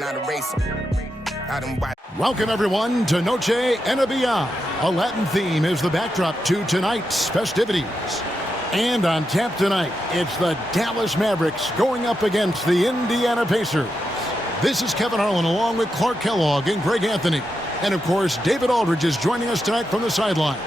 Not a racer. Welcome, everyone, to Noche NBA. A Latin theme is the backdrop to tonight's festivities. And on tap tonight, it's the Dallas Mavericks going up against the Indiana Pacers. This is Kevin Harlan along with Clark Kellogg and Greg Anthony. And, of course, David Aldridge is joining us tonight from the sideline.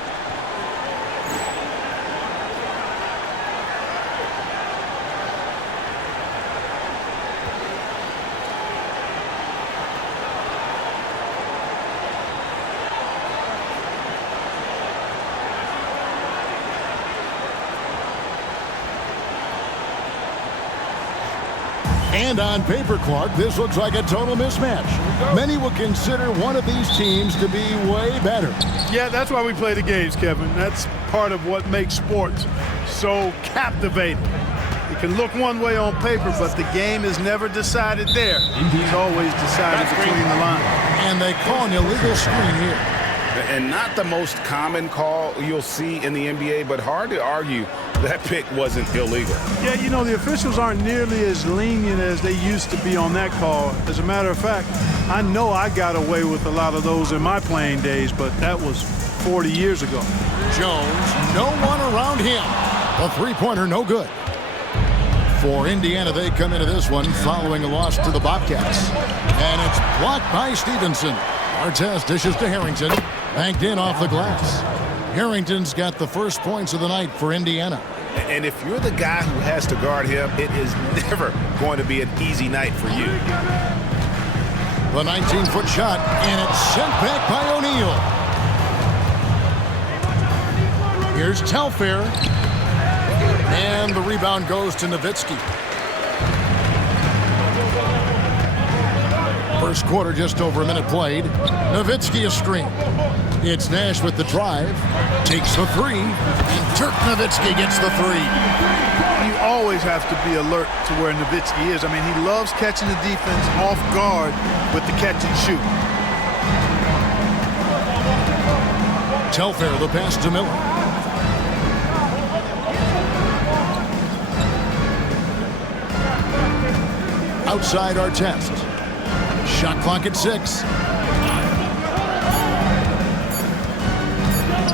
And on paper, Clark, this looks like a total mismatch. Many will consider one of these teams to be way better. Yeah, that's why we play the games, Kevin. That's part of what makes sports so captivating. It can look one way on paper, but the game is never decided there. It's always decided between the lines. And they call an illegal screen here. And not the most common call you'll see in the NBA, but hard to argue that pick wasn't illegal. Yeah, you know, the officials aren't nearly as lenient as they used to be on that call. As a matter of fact, I know I got away with a lot of those in my playing days, but that was 40 years ago. Jones, no one around him. The three-pointer, no good. For Indiana, they come into this one following a loss to the Bobcats. And it's blocked by Stevenson. Artest dishes to Harrington. Banked in off the glass. Harrington's got the first points of the night for Indiana. And if you're the guy who has to guard him, it is never going to be an easy night for you. The 19-foot shot, and it's sent back by O'Neal. Here's Telfair. And the rebound goes to Nowitzki. First quarter, just over a minute played. Nowitzki a screen. It's Nash with the drive. Takes the three. And Dirk Nowitzki gets the three. You always have to be alert to where Nowitzki is. I mean, he loves catching the defense off guard with the catch and shoot. Telfair, the pass to Miller. Outside Artest. Shot clock at 6.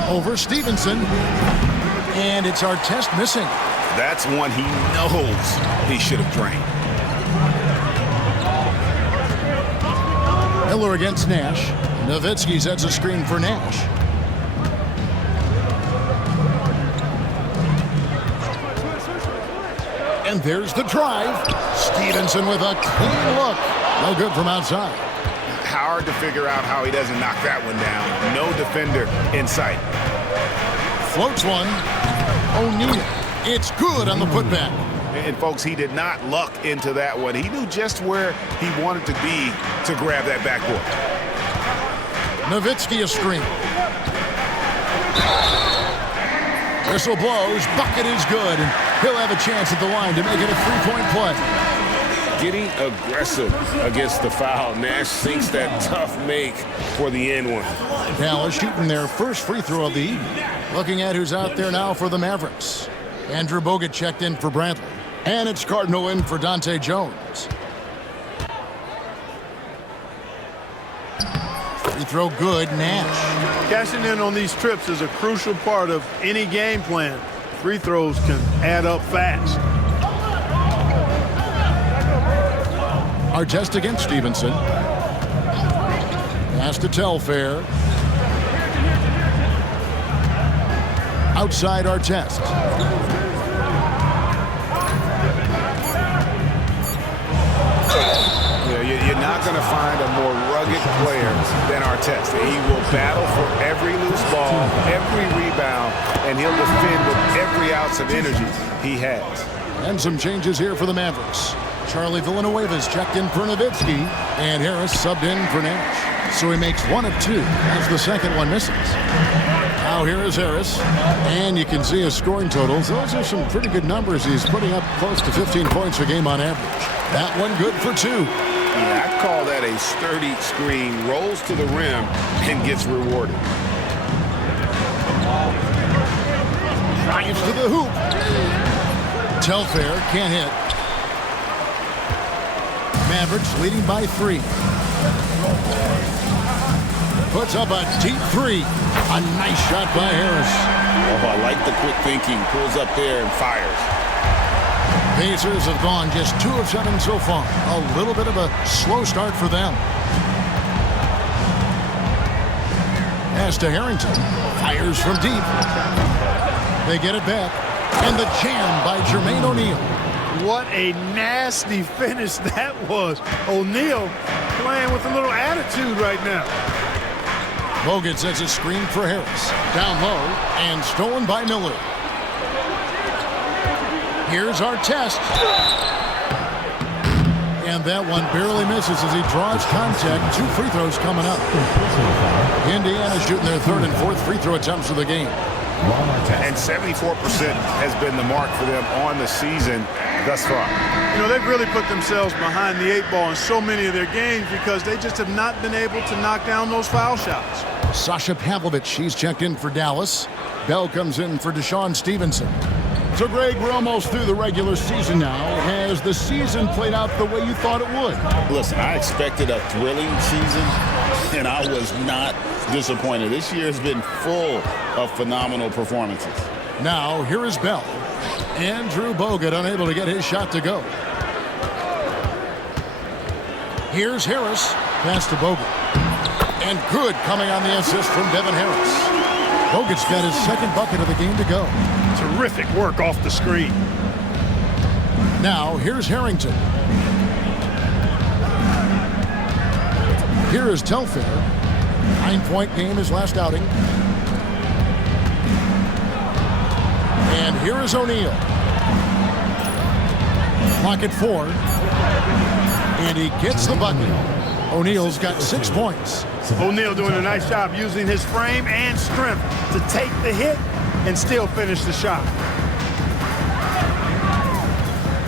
Over Stevenson. And it's Artest missing. That's one he knows he should have drained. Miller against Nash. Nowitzki sets a screen for Nash. And there's the drive. Stevenson with a clean look. No good from outside. Hard to figure out how he doesn't knock that one down. No defender in sight. Floats one. O'Neal. It's good on the putback. And folks, he did not luck into that one. He knew just where he wanted to be to grab that backboard. Nowitzki a screen. Whistle blows. Bucket is good. And he'll have a chance at the line to make it a three-point play. Getting aggressive against the foul. Nash sinks that tough make for the end one. Dallas shooting their first free throw of the evening. Looking at who's out there now for the Mavericks. Andrew Bogut checked in for Bradley. And it's Cardinal in for Dante Jones. Free throw good, Nash. Cashing in on these trips is a crucial part of any game plan. Free throws can add up fast. Artest against Stevenson. Pass to Telfair. Outside Artest. You're not going to find a more rugged player than Artest. He will battle for every loose ball, every rebound, and he'll defend with every ounce of energy he has. And some changes here for the Mavericks. Charlie Villanueva's checked in for Nowitzki, and Harris subbed in for Nash. So he makes one of two as the second one misses. Now here is Harris, and you can see his scoring totals. Those are some pretty good numbers. He's putting up close to 15 points a game on average. That one good for 2. Yeah, I call that a sturdy screen. Rolls to the rim and gets rewarded. Drives to the hoop. Telfair can't hit. Mavericks leading by 3. Puts up a deep 3. A nice shot by Harris. Oh, I like the quick thinking. Pulls up there and fires. Pacers have gone just 2 of 7 so far. A little bit of a slow start for them. Pass to Harrington. Fires from deep. They get it back. And the jam by Jermaine O'Neal. What a nasty finish that was. O'Neal playing with a little attitude right now. Bogut sets a screen for Harris. Down low and stolen by Miller. Here's our test. And that one barely misses as he draws contact. 2 free throws coming up. Indiana shooting their 3rd and 4th free throw attempts of the game. And 74% has been the mark for them on the season thus far. You know, they've really put themselves behind the 8 ball in so many of their games because they just have not been able to knock down those foul shots. Sasha Pavlovich, she's checked in for Dallas. Bell comes in for Deshaun Stevenson. So, Greg, we're almost through the regular season now. Has the season played out the way you thought it would? Listen, I expected a thrilling season, and I was not disappointed. This year has been full of phenomenal performances. Now, here is Bell. Andrew Bogut unable to get his shot to go. Here's Harris. Pass to Bogut. And good coming on the assist from Devin Harris. Bogut's got his 2nd bucket of the game to go. Terrific work off the screen. Now, here's Harrington. Here is Telfair. 9-point game his last outing. And here is O'Neal. Clock at 4. And he gets the bucket. O'Neal's got 6 points. O'Neal doing a nice job using his frame and strength to take the hit and still finish the shot.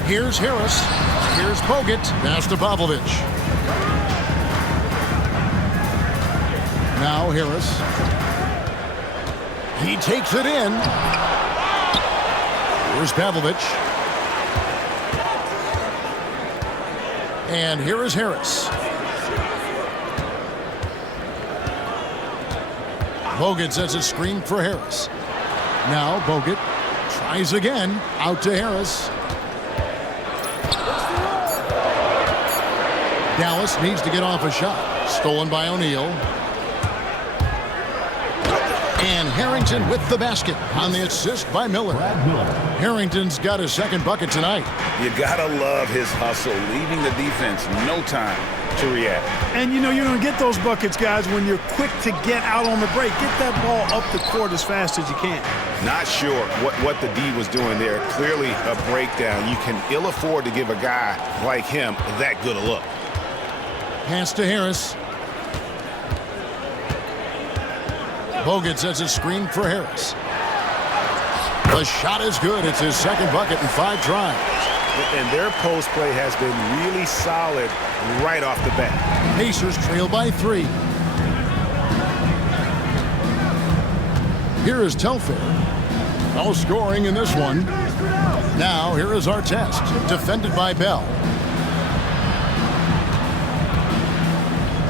Here's Harris. Here's Bogut. Pass to Pavlovich. Now Harris. He takes it in. Here's Pavlovich. And here is Harris. Bogut sets a screen for Harris. Now Bogut tries again. Out to Harris. Dallas needs to get off a shot. Stolen by O'Neal. And Harrington with the basket on the assist by Miller. Harrington's got his 2nd bucket tonight. You gotta love his hustle, leaving the defense no time to react. And you know you're going to get those buckets, guys, when you're quick to get out on the break. Get that ball up the court as fast as you can. Not sure what the D was doing there. Clearly a breakdown. You can ill afford to give a guy like him that good a look. Pass to Harris. Bogut sets a screen for Harris. The shot is good. It's his 2nd bucket in 5 tries. And their post play has been really solid right off the bat. Pacers trail by 3. Here is Telfair. No scoring in this one. Now here is our test. Defended by Bell.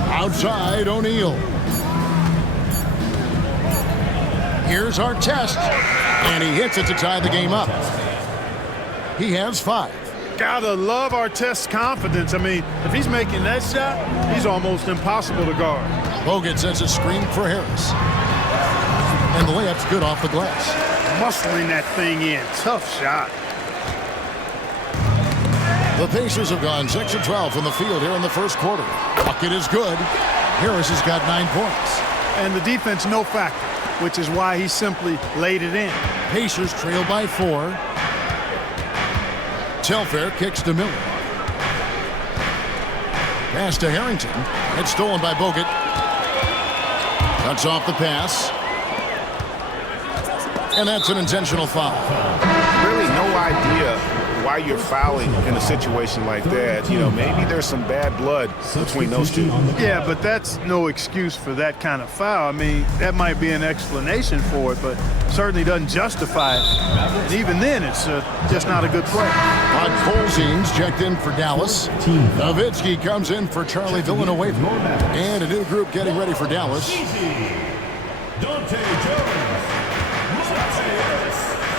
Outside O'Neal. Here's our test. And he hits it to tie the game up. He has 5. Gotta love Artest's confidence. I mean, if he's making that shot, he's almost impossible to guard. Bogut sets a screen for Harris. And the layup's good off the glass. Muscling that thing in. Tough shot. The Pacers have gone 6 of 12 from the field here in the 1st quarter. Bucket is good. Harris has got 9 points. And the defense no factor, which is why he simply laid it in. Pacers trail by 4. Telfair kicks to Miller. Pass to Harrington. It's stolen by Bogut. Cuts off the pass. And that's an intentional foul. Really no idea why you're fouling in a situation like that. You know, maybe there's some bad blood between those two. Yeah, but that's no excuse for that kind of foul. I mean, that might be an explanation for it, but certainly doesn't justify it. And even then, it's just not a good play. Colzine's checked in for Dallas. Nowitzki comes in for Charlie Villanueva. And a new group getting ready for Dallas.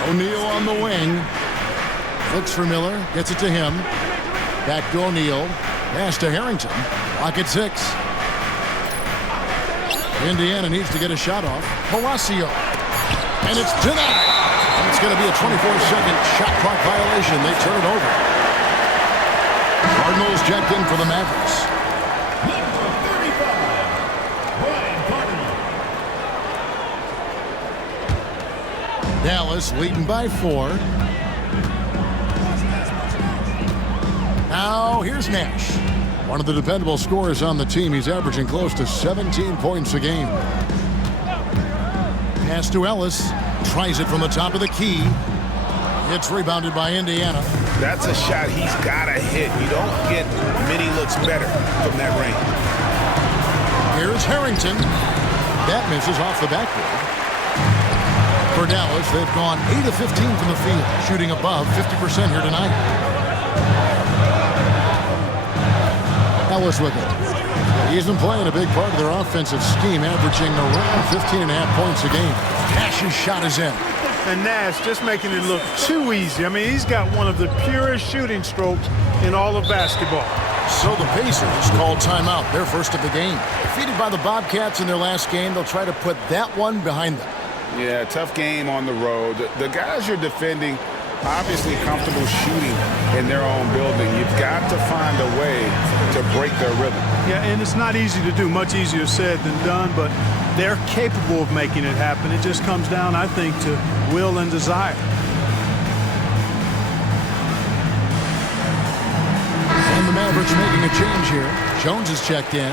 O'Neal on the wing. Looks for Miller. Gets it to him. Back to O'Neal. Pass to Harrington. Lock at 6. Indiana needs to get a shot off. Palacio. And it's denied. And it's going to be a 24-second shot clock violation. They turn it over. Cardinals checked in for the Mavericks. Dallas leading by 4. Now here's Nash. One of the dependable scorers on the team. He's averaging close to 17 points a game. Pass to Ellis. Tries it from the top of the key. It's rebounded by Indiana. That's a shot he's got to hit. You don't get many looks better from that range. Here's Harrington. That misses off the backboard. For Dallas, they've gone 8 of 15 from the field, shooting above 50% here tonight. Ellis with it. He's been playing a big part of their offensive scheme, averaging around 15.5 points a game. Nash's shot is in. And Nash just making it look too easy. I mean, he's got one of the purest shooting strokes in all of basketball. So the Pacers called timeout, their first of the game. Defeated by the Bobcats in their last game, they'll try to put that one behind them. Yeah, tough game on the road. The guys you're defending, obviously comfortable shooting in their own building. You've got to find a way to break their rhythm. Yeah, and it's not easy to do. Much easier said than done, but they're capable of making it happen. It just comes down, I think, to will and desire. And the Mavericks making a change here. Jones is checked in.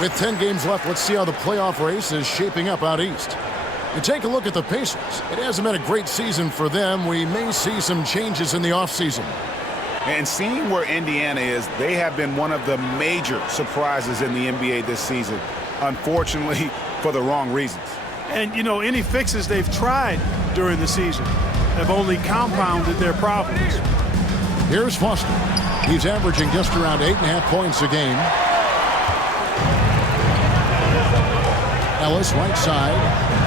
With 10 games left, let's see how the playoff race is shaping up out east. You take a look at the Pacers. It hasn't been a great season for them. We may see some changes in the offseason. And seeing where Indiana is, they have been one of the major surprises in the NBA this season. Unfortunately, for the wrong reasons. And, you know, any fixes they've tried during the season have only compounded their problems. Here's Foster. He's averaging just around 8.5 points a game. Ellis, right side.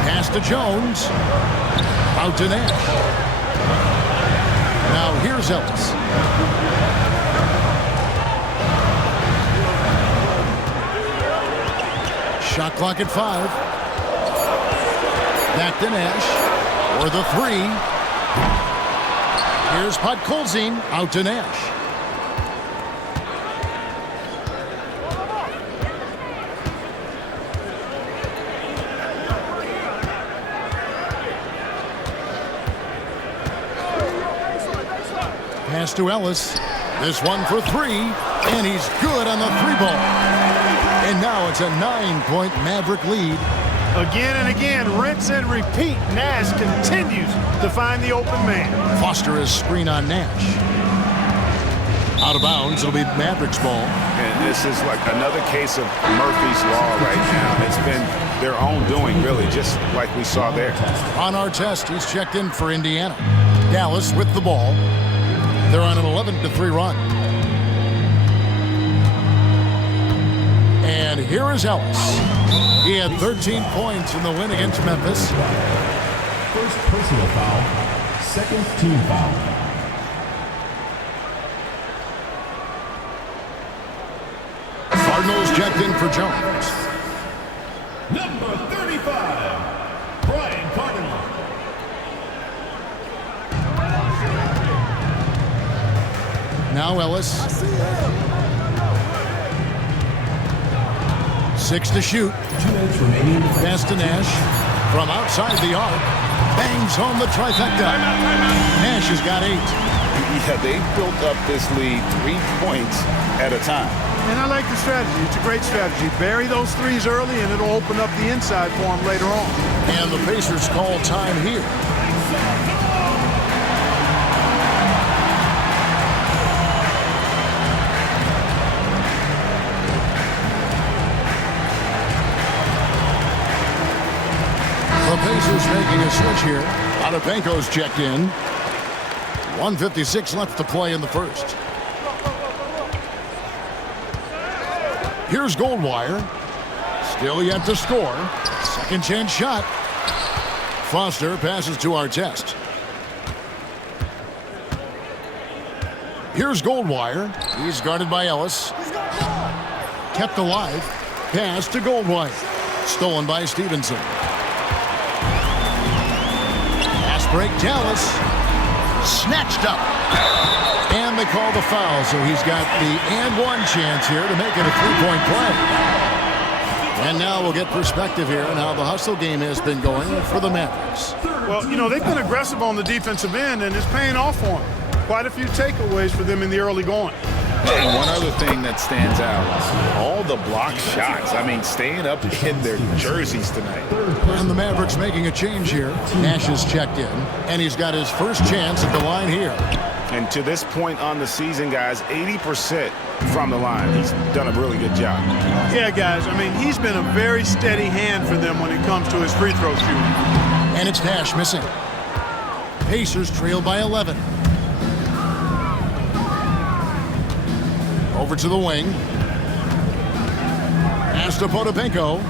Pass to Jones. Out to Nash. Now here's Ellis. Shot clock at 5. Back to Nash. For the 3. Here's Colzine. Out to Nash. Pass to Ellis. This one for 3. And he's good on the 3-ball. And now it's a 9-point Maverick lead. Again and again, rinse and repeat. Nash continues to find the open man. Foster is screen on Nash. Out of bounds, it'll be Mavericks ball. And this is like another case of Murphy's Law right now. It's been their own doing, really, just like we saw there. On our test, he's checked in for Indiana. Dallas with the ball. They're on an 11-3 run. And here is Ellis. He had 13 points in the win against Memphis. First personal foul, second team foul. Cardinals checked in for Jones. Number 35, Brian Cardinal. Now Ellis. 6 to shoot. 2 minutes remaining. Pass to Nash. From outside the arc. Bangs home the trifecta. Nash has got 8. Yeah, they built up this lead 3 points at a time. And I like the strategy. It's a great strategy. Bury those threes early, and it'll open up the inside for them later on. And the Pacers call time here. Pacers making a switch here. Potapenko's checked in. 1:56 left to play in the first. Here's Goldwire. Still yet to score. Second chance shot. Foster passes to Artest. Here's Goldwire. He's guarded by Ellis. Kept alive. Pass to Goldwire. Stolen by Stevenson. Pass break, Dallas. Snatched up. And they call the foul, so he's got the and one chance here to make it a three-point play. And now we'll get perspective here on how the hustle game has been going for the Mavericks. Well, you know, they've been aggressive on the defensive end, and it's paying off for them. Quite a few takeaways for them in the early going. And one other thing that stands out, all the block shots. I mean, staying up in their jerseys tonight. And the Mavericks making a change here. Nash is checked in, and he's got his first chance at the line here. And to this point on the season, guys, 80% from the line. He's done a really good job. Yeah, guys, I mean, he's been a very steady hand for them when it comes to his free throw shooting. And it's Nash missing. Pacers trail by 11. Over to the wing. Pass to Potapenko.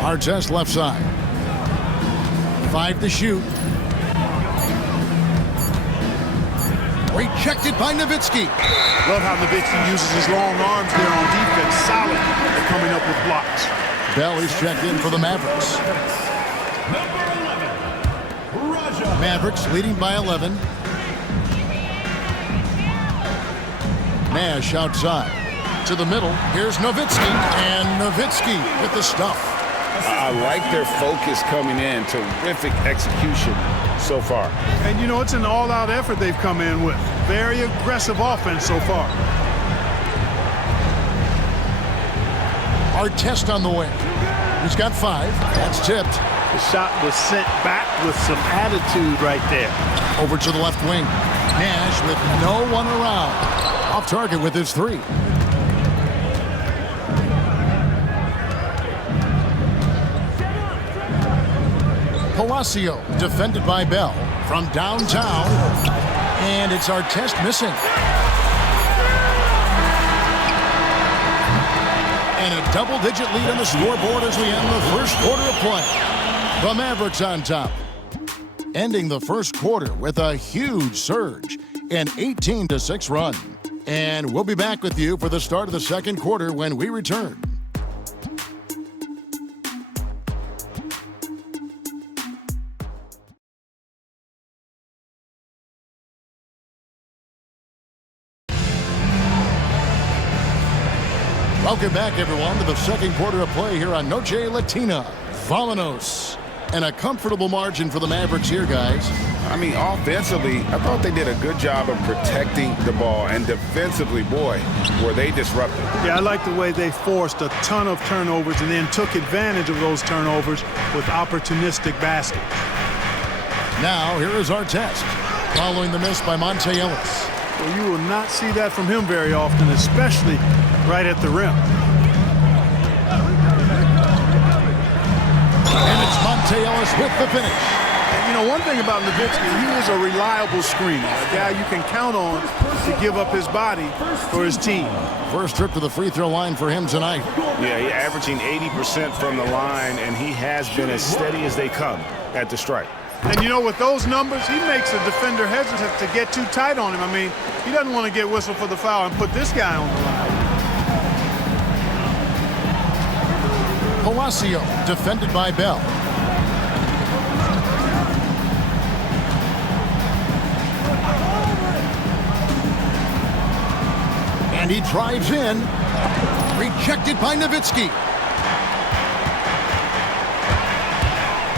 Artest left side. 5 to shoot. Rejected by Nowitzki. Love how Nowitzki uses his long arms there on defense. Solid at coming up with blocks. Bell is checked in for the Mavericks. Mavericks leading by 11. Nash outside. To the middle. Here's Nowitzki. And Nowitzki with the stuff. I like their focus coming in. Terrific execution so far. And, you know, it's an all-out effort they've come in with. Very aggressive offense so far. Artest on the wing. He's got 5. That's tipped. The shot was sent back with some attitude right there. Over to the left wing. Nash with no one around. Off target with his 3. Palacio defended by Bell from downtown. And it's Artest missing. And a double-digit lead on the scoreboard as we end the first quarter of play. The Mavericks on top. Ending the first quarter with a huge surge. An 18-6 run. And we'll be back with you for the start of the second quarter when we return. Welcome back, everyone, to the second quarter of play here on Noche Latina. Vámonos. And a comfortable margin for the Mavericks here, guys. I mean, offensively, I thought they did a good job of protecting the ball. And defensively, boy, were they disruptive. Yeah, I like the way they forced a ton of turnovers and then took advantage of those turnovers with opportunistic baskets. Now, here is Artest, following the miss by Monte Ellis. Well, you will not see that from him very often, especially right at the rim. And it's Monte Ellis with the finish. And, you know, one thing about Nowitzki, he is a reliable screener, a guy you can count on to give up his body for his team. First trip to the free throw line for him tonight. Yeah, he's averaging 80% from the line, and he has been as steady as they come at the stripe. And, you know, with those numbers, he makes a defender hesitant to get too tight on him. I mean, he doesn't want to get whistled for the foul and put this guy on the line. Palacio, defended by Bell. And he drives in. Rejected by Nowitzki.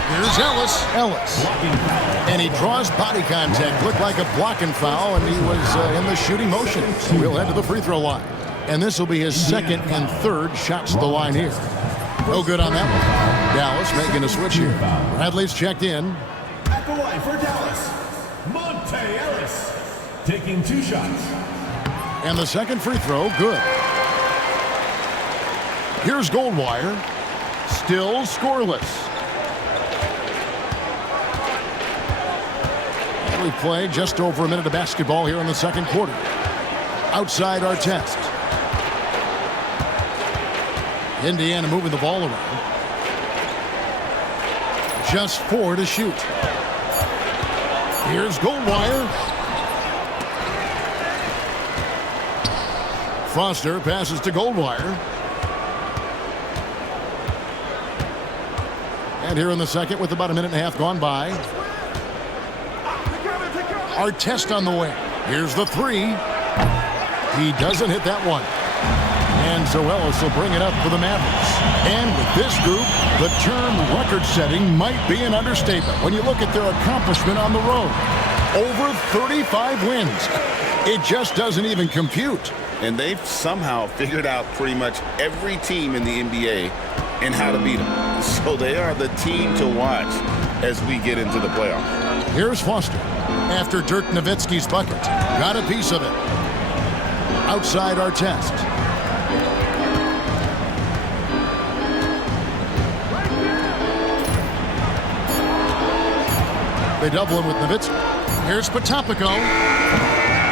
Here's Ellis. And he draws body contact. Looked like a blocking foul, and he was in the shooting motion. We'll head to the free throw line. And this will be his second and third shots to the line here. No good on that one. Dallas making a switch here. Bradley's checked in. At the line for Dallas, Monte Ellis taking 2 shots. And the second free throw, good. Here's Goldwire. still scoreless. And we've played just over a minute of basketball here in the second quarter. Outside Artest. Indiana moving the ball around. Just 4 to shoot. Here's Goldwire. Foster passes to Goldwire. And here in the second with about a minute and a half gone by. Artest on the way. Here's the three. He doesn't hit that one. And so Ellis will bring it up for the Mavericks. And with this group, the term record-setting might be an understatement when you look at their accomplishment on the road. Over 35 wins. It just doesn't even compute. And they've somehow figured out pretty much every team in the NBA and how to beat them. So they are the team to watch as we get into the playoffs. Here's Foster. After Dirk Nowitzki's bucket. Got a piece of it. Outside Artest. They double him with Nowitzki. Here's Potapico.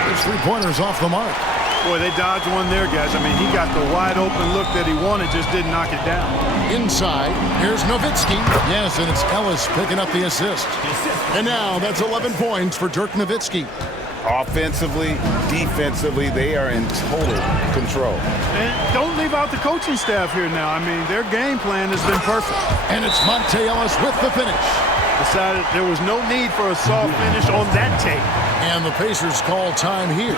His three-pointers off the mark. Boy, they dodged one there, guys. I mean, he got the wide-open look that he wanted, just didn't knock it down. Inside, here's Nowitzki. Yes, and it's Ellis picking up the assist. And now that's 11 points for Dirk Nowitzki. Offensively, defensively, they are in total control. And don't leave out the coaching staff here now. I mean, their game plan has been perfect. And it's Monte Ellis with the finish. Decided there was no need for a soft finish on that tape. And the Pacers call time here.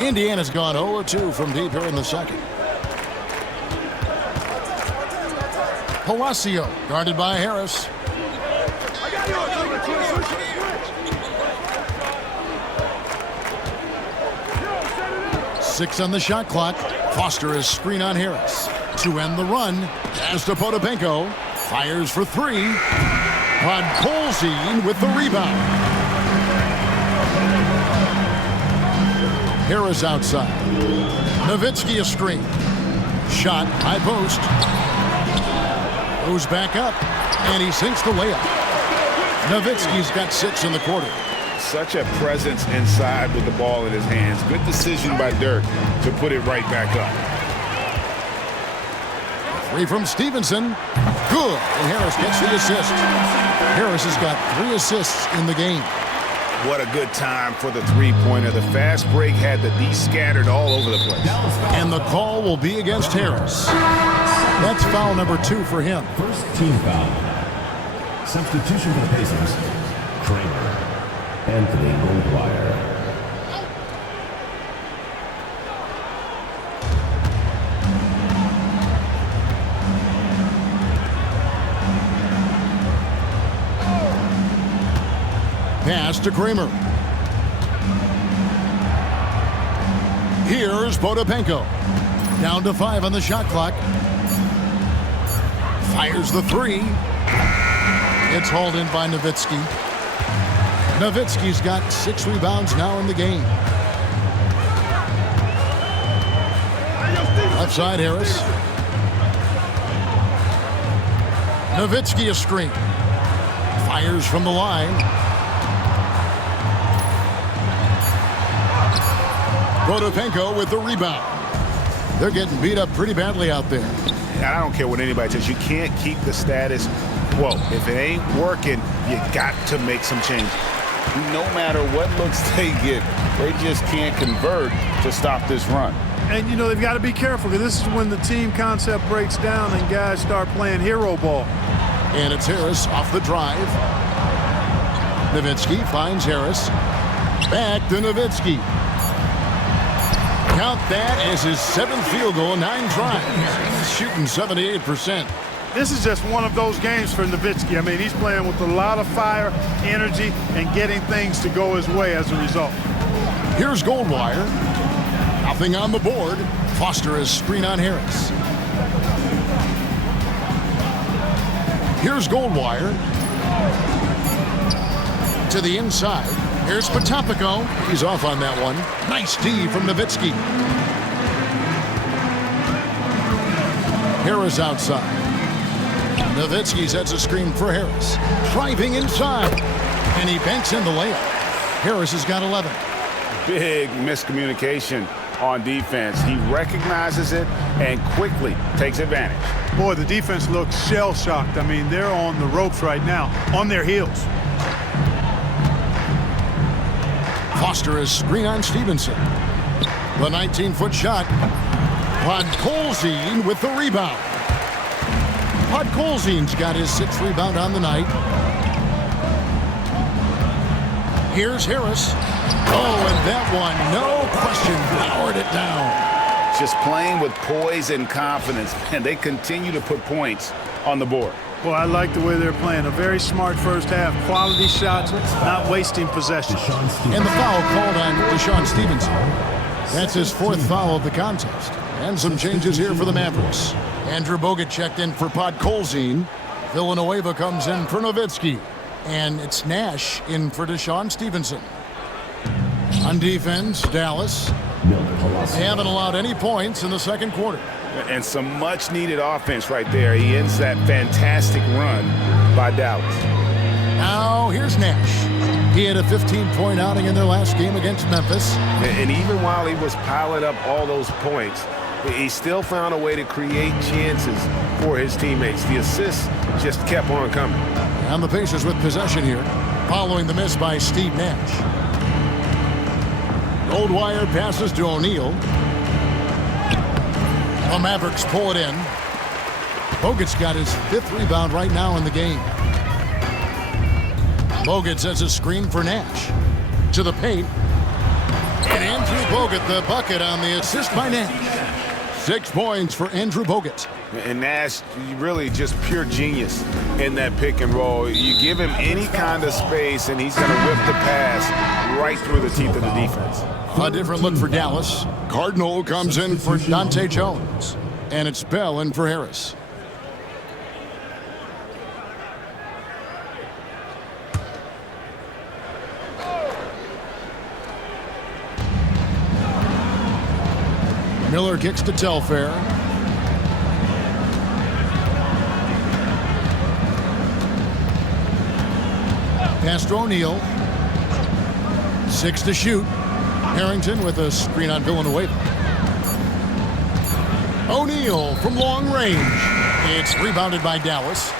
Indiana's gone 0-2 from deep here in the second. Palacio guarded by Harris. Six on the shot clock. Foster is screen on Harris. To end the run, pass to Potapenko. Fires for three. Podkolzin with the rebound. Harris outside. Nowitzki a screen. Shot, high post. Goes back up, and he sinks the layup. Nowitzki's got 6 in the quarter. Such a presence inside with the ball in his hands. Good decision by Dirk to put it right back up. Three from Stevenson. Good, and Harris gets the assist. Harris has got 3 assists in the game. What a good time for the three-pointer. The fast break had the D scattered all over the place. And the call will be against Harris. That's foul number 2 for him. First team foul. Substitution for the Pacers. Kramer. Anthony Goldwire. Pass to Kramer. Here's Potapenko. Down to 5 on the shot clock. Fires the three. It's hauled in by Nowitzki. Nowitzki's got 6 rebounds now in the game. Left side, Harris. Nowitzki a screen. Fires from the line. Potapenko with the rebound. They're getting beat up pretty badly out there. I don't care what anybody says. You can't keep the status quo. If it ain't working, you got to make some changes. No matter what looks they get, they just can't convert to stop this run. And, you know, they've got to be careful because this is when the team concept breaks down and guys start playing hero ball. And it's Harris off the drive. Nowitzki finds Harris. Back to Nowitzki. Count that as his 7th field goal in 9 tries. He's shooting 78%. This is just one of those games for Nowitzki. I mean, he's playing with a lot of fire, energy, and getting things to go his way as a result. Here's Goldwire. Nothing on the board. Foster is screen on Harris. Here's Goldwire. To the inside. Here's Potapico. He's off on that one. Nice D from Nowitzki. Harris outside. Nowitzki sets a screen for Harris. Driving inside. And he banks in the layup. Harris has got 11. Big miscommunication on defense. He recognizes it and quickly takes advantage. Boy, the defense looks shell-shocked. I mean, they're on the ropes right now, on their heels. Foster is screen on Stevenson. The 19-foot shot. Podkolzin with the rebound. Podkolzin's got his 6th rebound on the night. Here's Harris. Oh, and that one, no question, powered it down. Just playing with poise and confidence, and they continue to put points on the board. Well, I like the way they're playing. A very smart first half. Quality shots, not wasting possession. And the foul called on Deshaun Stevenson. That's his 4th foul of the contest. And some changes here for the Mavericks. Andrew Bogut checked in for Podkolzin. Villanueva comes in for Nowitzki. And it's Nash in for Deshaun Stevenson. On defense, Dallas. They haven't allowed any points in the second quarter. And some much-needed offense right there. He ends that fantastic run by Dallas. Now, here's Nash. He had a 15-point outing in their last game against Memphis. And even while he was piling up all those points, he still found a way to create chances for his teammates. The assists just kept on coming. And the Pacers with possession here, following the miss by Steve Nash. Goldwire passes to O'Neal. The Mavericks pull it in. Bogut's got his 5th rebound right now in the game. Bogut sets a screen for Nash. To the paint. And Andrew Bogut, the bucket on the assist by Nash. 6 points for Andrew Bogut. And Nash, really just pure genius in that pick and roll. You give him any kind of space, and he's going to whip the pass right through the teeth of the defense. A different look for Dallas. Cardinal comes in for Dante Jones. And it's Bell in for Harris. Miller kicks to Telfair. Pass to O'Neal. 6 to shoot. Harrington with a screen on Villanueva. O'Neal from long range. It's rebounded by Dallas.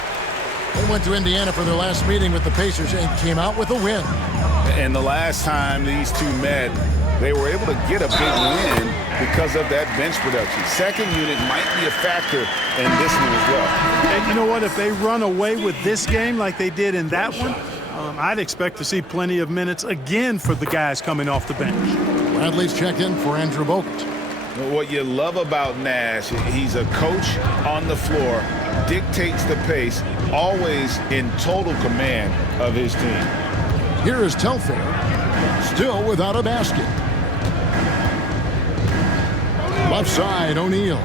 They went to Indiana for their last meeting with the Pacers and came out with a win. And the last time these two met, they were able to get a big win because of that bench production. Second unit might be a factor in this one as well. And you know what? If they run away with this game like they did in that one, I'd expect to see plenty of minutes again for the guys coming off the bench. Bradley's checked in for Andrew Bogut. What you love about Nash, he's a coach on the floor, dictates the pace, always in total command of his team. Here is Telfair, still without a basket. Left side, O'Neal.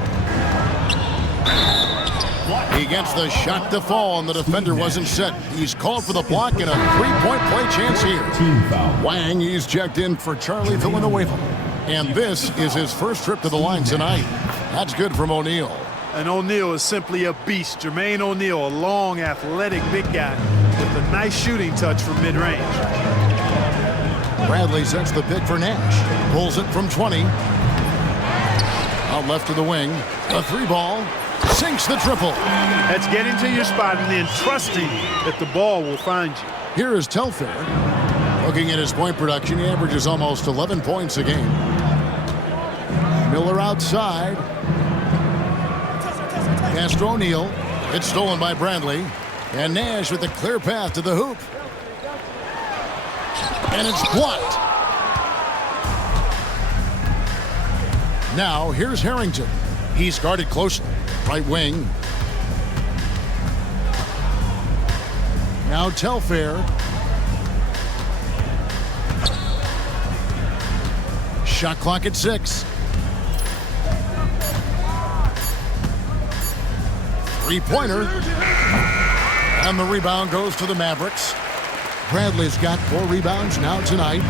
He gets the shot to fall, and the defender wasn't set. He's called for the block and a 3-point play chance here. Wang, he's checked in for Charlie Villanueva. And this is his first trip to the line tonight. That's good from O'Neal. And O'Neal is simply a beast. Jermaine O'Neal, a long, athletic, big guy with a nice shooting touch from mid-range. Bradley sets the pick for Nash. Pulls it from 20. Out left to the wing. A 3-ball. Sinks the triple. That's getting to your spot and then trusting that the ball will find you. Here is Telfair. Looking at his point production, he averages almost 11 points a game. Miller outside. Pass to O'Neal. It's stolen by Bradley. And Nash with a clear path to the hoop. And it's blocked. Now here's Harrington. He's guarded closely. Right wing. Now Telfair. Shot clock at 6. Three-pointer. And the rebound goes to the Mavericks. Bradley's got 4 rebounds now tonight.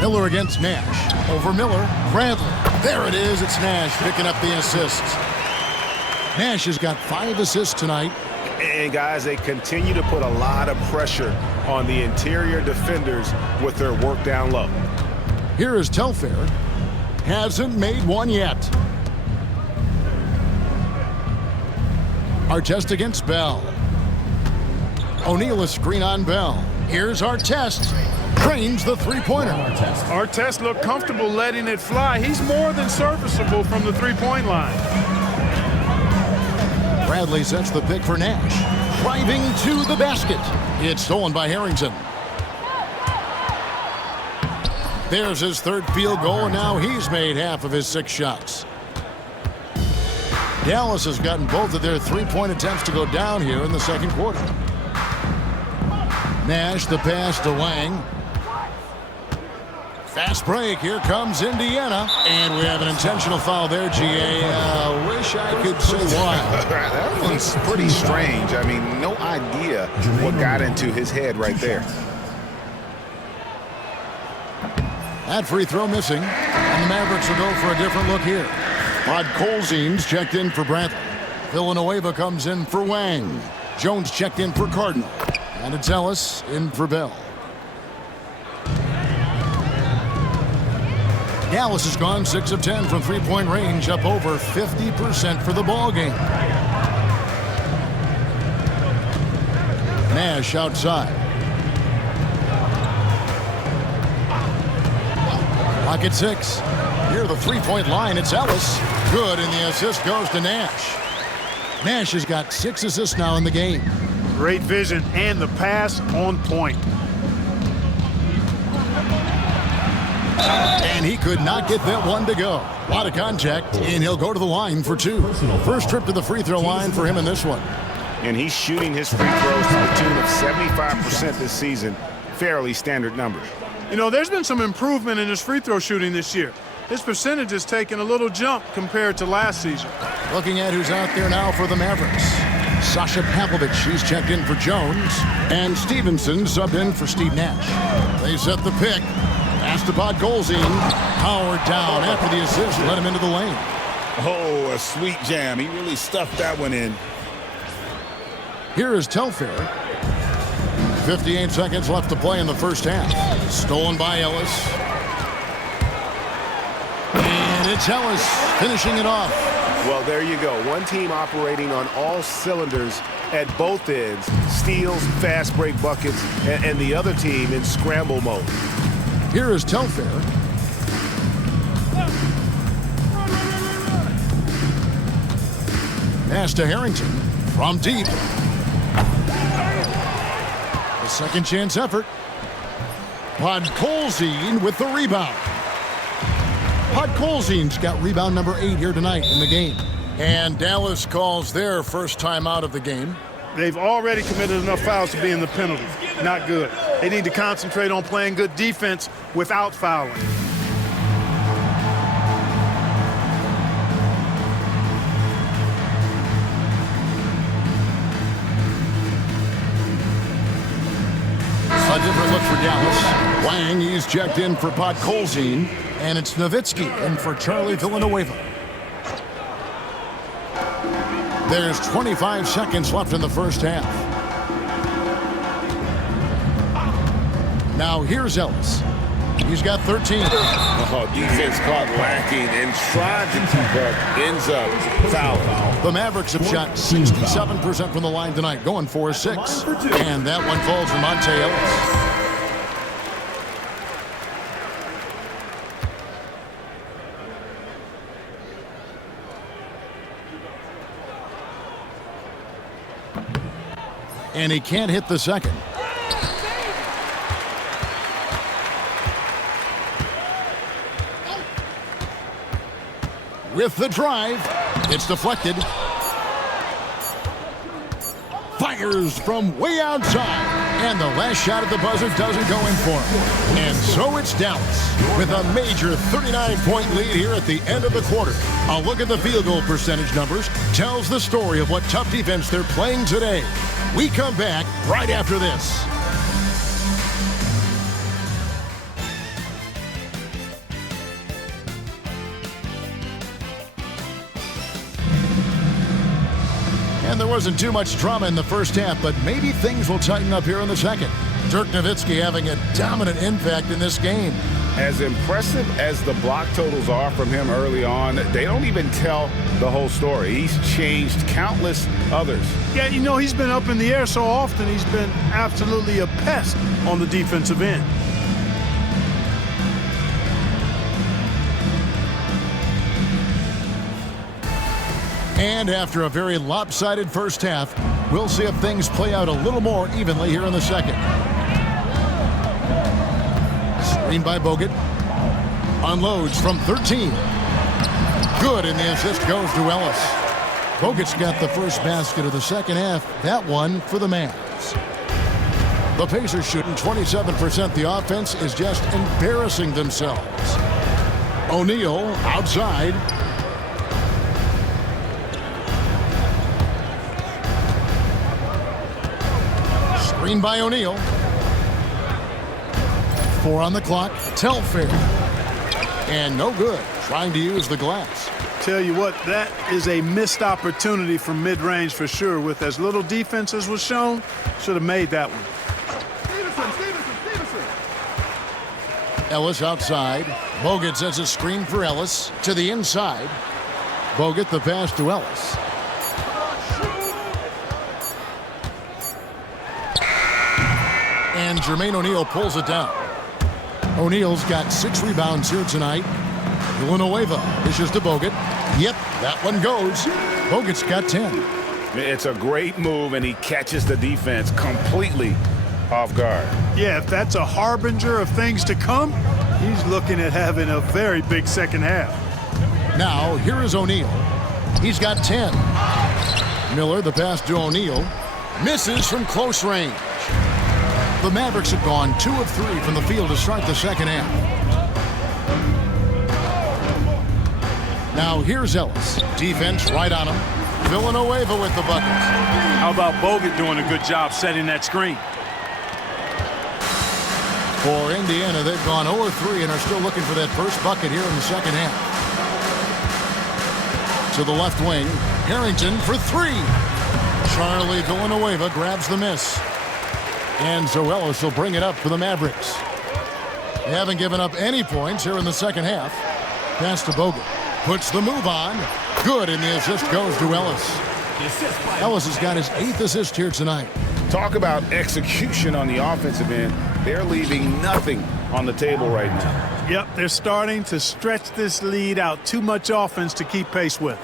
Miller against Nash. Over Miller. Bradley. There it is. It's Nash picking up the assist. Nash has got 5 assists tonight. And guys, they continue to put a lot of pressure on the interior defenders with their work down low. Here is Telfair. Hasn't made one yet. Artest against Bell. O'Neal a screen on Bell. Here's Artest. Drains the three-pointer. Artest looked comfortable letting it fly. He's more than serviceable from the three-point line. Bradley sets the pick for Nash. Driving to the basket. It's stolen by Harrington. There's his 3rd field goal, and now he's made half of his 6 shots. Dallas has gotten both of their 3-point attempts to go down here in the 2nd quarter. Nash the pass to Wang. Fast break. Here comes Indiana. And we have an intentional foul there, GA. Wish I could say why. That one's pretty strange. I mean, no idea what got into his head right there. That free throw missing. And the Mavericks will go for a different look here. Podkolzin's checked in for Bradley. Villanueva comes in for Wang. Jones checked in for Cardinal. And it's Ellis in for Bell. Dallas has gone 6 of 10 from 3-point range, up over 50% for the ball game. Nash outside. Clock at 6. Near the 3-point line, it's Ellis. Good, and the assist goes to Nash. Nash has got 6 assists now in the game. Great vision and the pass on point. And he could not get that one to go. A lot of contact, and he'll go to the line for 2. First trip to the free throw line for him in this one. And he's shooting his free throws to the tune of 75% this season. Fairly standard numbers. You know, there's been some improvement in his free throw shooting this year. His percentage has taken a little jump compared to last season. Looking at who's out there now for the Mavericks. Sasha Pavlovich, he's checked in for Jones. And Stevenson subbed in for Steve Nash. They set the pick. Pass to Podkolzin. Powered down after the assist. Let him into the lane. Oh, a sweet jam. He really stuffed that one in. Here is Telfair. 58 seconds left to play in the first half. Stolen by Ellis. And it's Ellis finishing it off. Well, there you go. One team operating on all cylinders at both ends. Steals, fast break buckets, and the other team in scramble mode. Here is Telfair. Pass to Harrington from deep. A second chance effort. Podkolzin with the rebound. Podkolzin's got rebound number 8 here tonight in the game. And Dallas calls their first time out of the game. They've already committed enough fouls to be in the penalty. Not good. They need to concentrate on playing good defense without fouling. A different look for Dallas. Wang, he's checked in for Podkolzin. And it's Nowitzki in for Charlie Villanueva. There's 25 seconds left in the first half. Now here's Ellis. He's got 13. Oh, defense caught lacking and tried to keep up. Ends up fouling. The Mavericks have shot 67% from the line tonight, going 4-6. And that one falls to Monte Ellis. And he can't hit the second. With the drive, it's deflected. Fires from way outside. And the last shot at the buzzer doesn't go in for him. And so it's Dallas with a major 39-point lead here at the end of the quarter. A look at the field goal percentage numbers tells the story of what tough defense they're playing today. We come back right after this. And there wasn't too much drama in the first half, but maybe things will tighten up here in the second. Dirk Nowitzki having a dominant impact in this game. As impressive as the block totals are from him early on, they don't even tell the whole story. He's changed countless others. Yeah, you know, he's been up in the air so often, he's been absolutely a pest on the defensive end. And after a very lopsided first half, we'll see if things play out a little more evenly here in the second. Screen by Bogut. Unloads from 13. Good, and the assist goes to Ellis. Bogut's got the first basket of the second half. That one for the Mavs. The Pacers shooting 27%. The offense is just embarrassing themselves. O'Neal outside. Screen by O'Neal. 4 on the clock. Telfair. And no good. Trying to use the glass. Tell you what, that is a missed opportunity from mid-range for sure. With as little defense as was shown, should have made that one. Ellis outside. Bogut sets a screen for Ellis to the inside. Bogut the pass to Ellis. And Jermaine O'Neal pulls it down. O'Neal's got 6 rebounds here tonight. Villanueva dishes to Bogut. Yep, that one goes. Bogut's got 10. It's a great move, and he catches the defense completely off guard. Yeah, if that's a harbinger of things to come, he's looking at having a very big second half. Now, here is O'Neal. He's got 10. Miller, the pass to O'Neal. Misses from close range. The Mavericks have gone 2 of 3 from the field to start the second half. Now here's Ellis. Defense right on him. Villanueva with the buckets. How about Bogut doing a good job setting that screen? For Indiana, they've gone 0-3 and are still looking for that first bucket here in the second half. To the left wing, Harrington for 3. Charlie Villanueva grabs the miss. And so Ellis will bring it up for the Mavericks. They haven't given up any points here in the second half. Pass to Bogut. Puts the move on. Good, and the assist goes to Ellis. Ellis has got his 8th assist here tonight. Talk about execution on the offensive end. They're leaving nothing on the table right now. Yep, they're starting to stretch this lead out. Too much offense to keep pace with.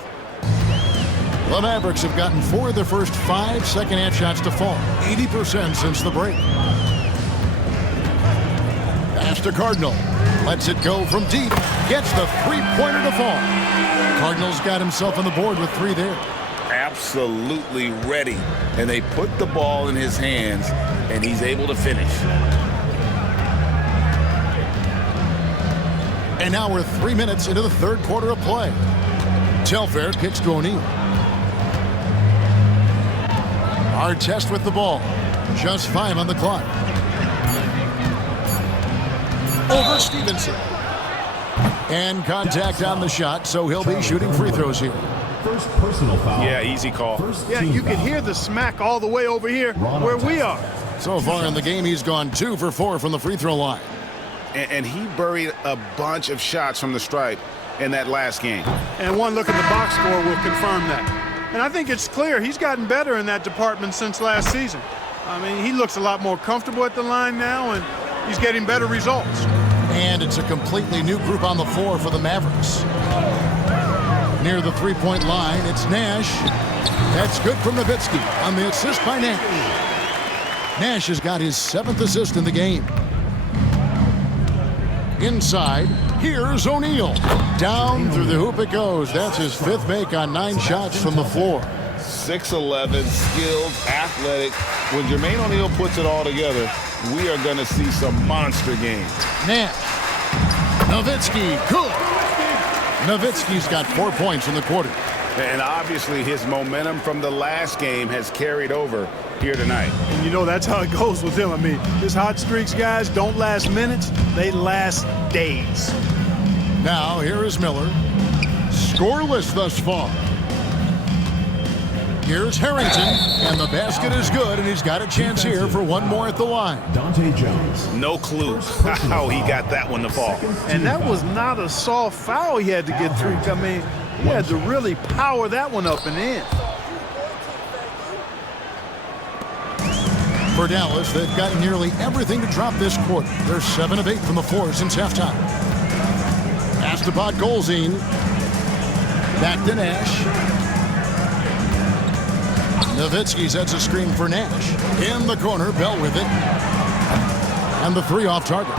The Mavericks have gotten 4 of their first 5 second-half shots to fall. 80% since the break. Pass to Cardinal. Lets it go from deep. Gets the three-pointer to fall. Cardinal's got himself on the board with 3 there. Absolutely ready. And they put the ball in his hands, and he's able to finish. And now we're 3 minutes into the third quarter of play. Telfair kicks to O'Neal. Artest with the ball. Just 5 on the clock. Over Stevenson. And contact on the shot, so he'll be shooting free throws here. First personal foul. Yeah, easy call. Yeah, you can hear the smack all the way over here where we are. So far in the game, he's gone 2 for 4 from the free throw line. And he buried a bunch of shots from the stripe in that last game. And one look at the box score will confirm that. And I think it's clear he's gotten better in that department since last season. I mean, he looks a lot more comfortable at the line now, and he's getting better results. And it's a completely new group on the floor for the Mavericks. Near the three-point line, it's Nash. That's good from Nowitzki on the assist by Nash. Nash has got his 7th assist in the game. Inside, here's O'Neal. Down through the hoop it goes. That's his 5th make on 9 shots from the floor. 6'11", skilled, athletic. When Jermaine O'Neal puts it all together, we are going to see some monster games. Nash. Nowitzki, good. Nowitzki's got 4 points in the quarter. And obviously his momentum from the last game has carried over here tonight. And you know that's how it goes with him. I mean, his hot streaks, guys, don't last minutes. They last days. Now here is Miller. Scoreless thus far. Here's Harrington, and the basket is good, and he's got a chance here for one more at the line. Dante Jones. No clue how he got that one to fall. And that was not a soft foul he had to get through. I mean, he had to really power that one up and in. For Dallas, they've got nearly everything to drop this quarter. They're 7 of 8 from the floor since halftime. Pass to Podkolzin. Back to Nash. Nowitzki sets a screen for Nash. In the corner, Bell with it. And the 3 off target.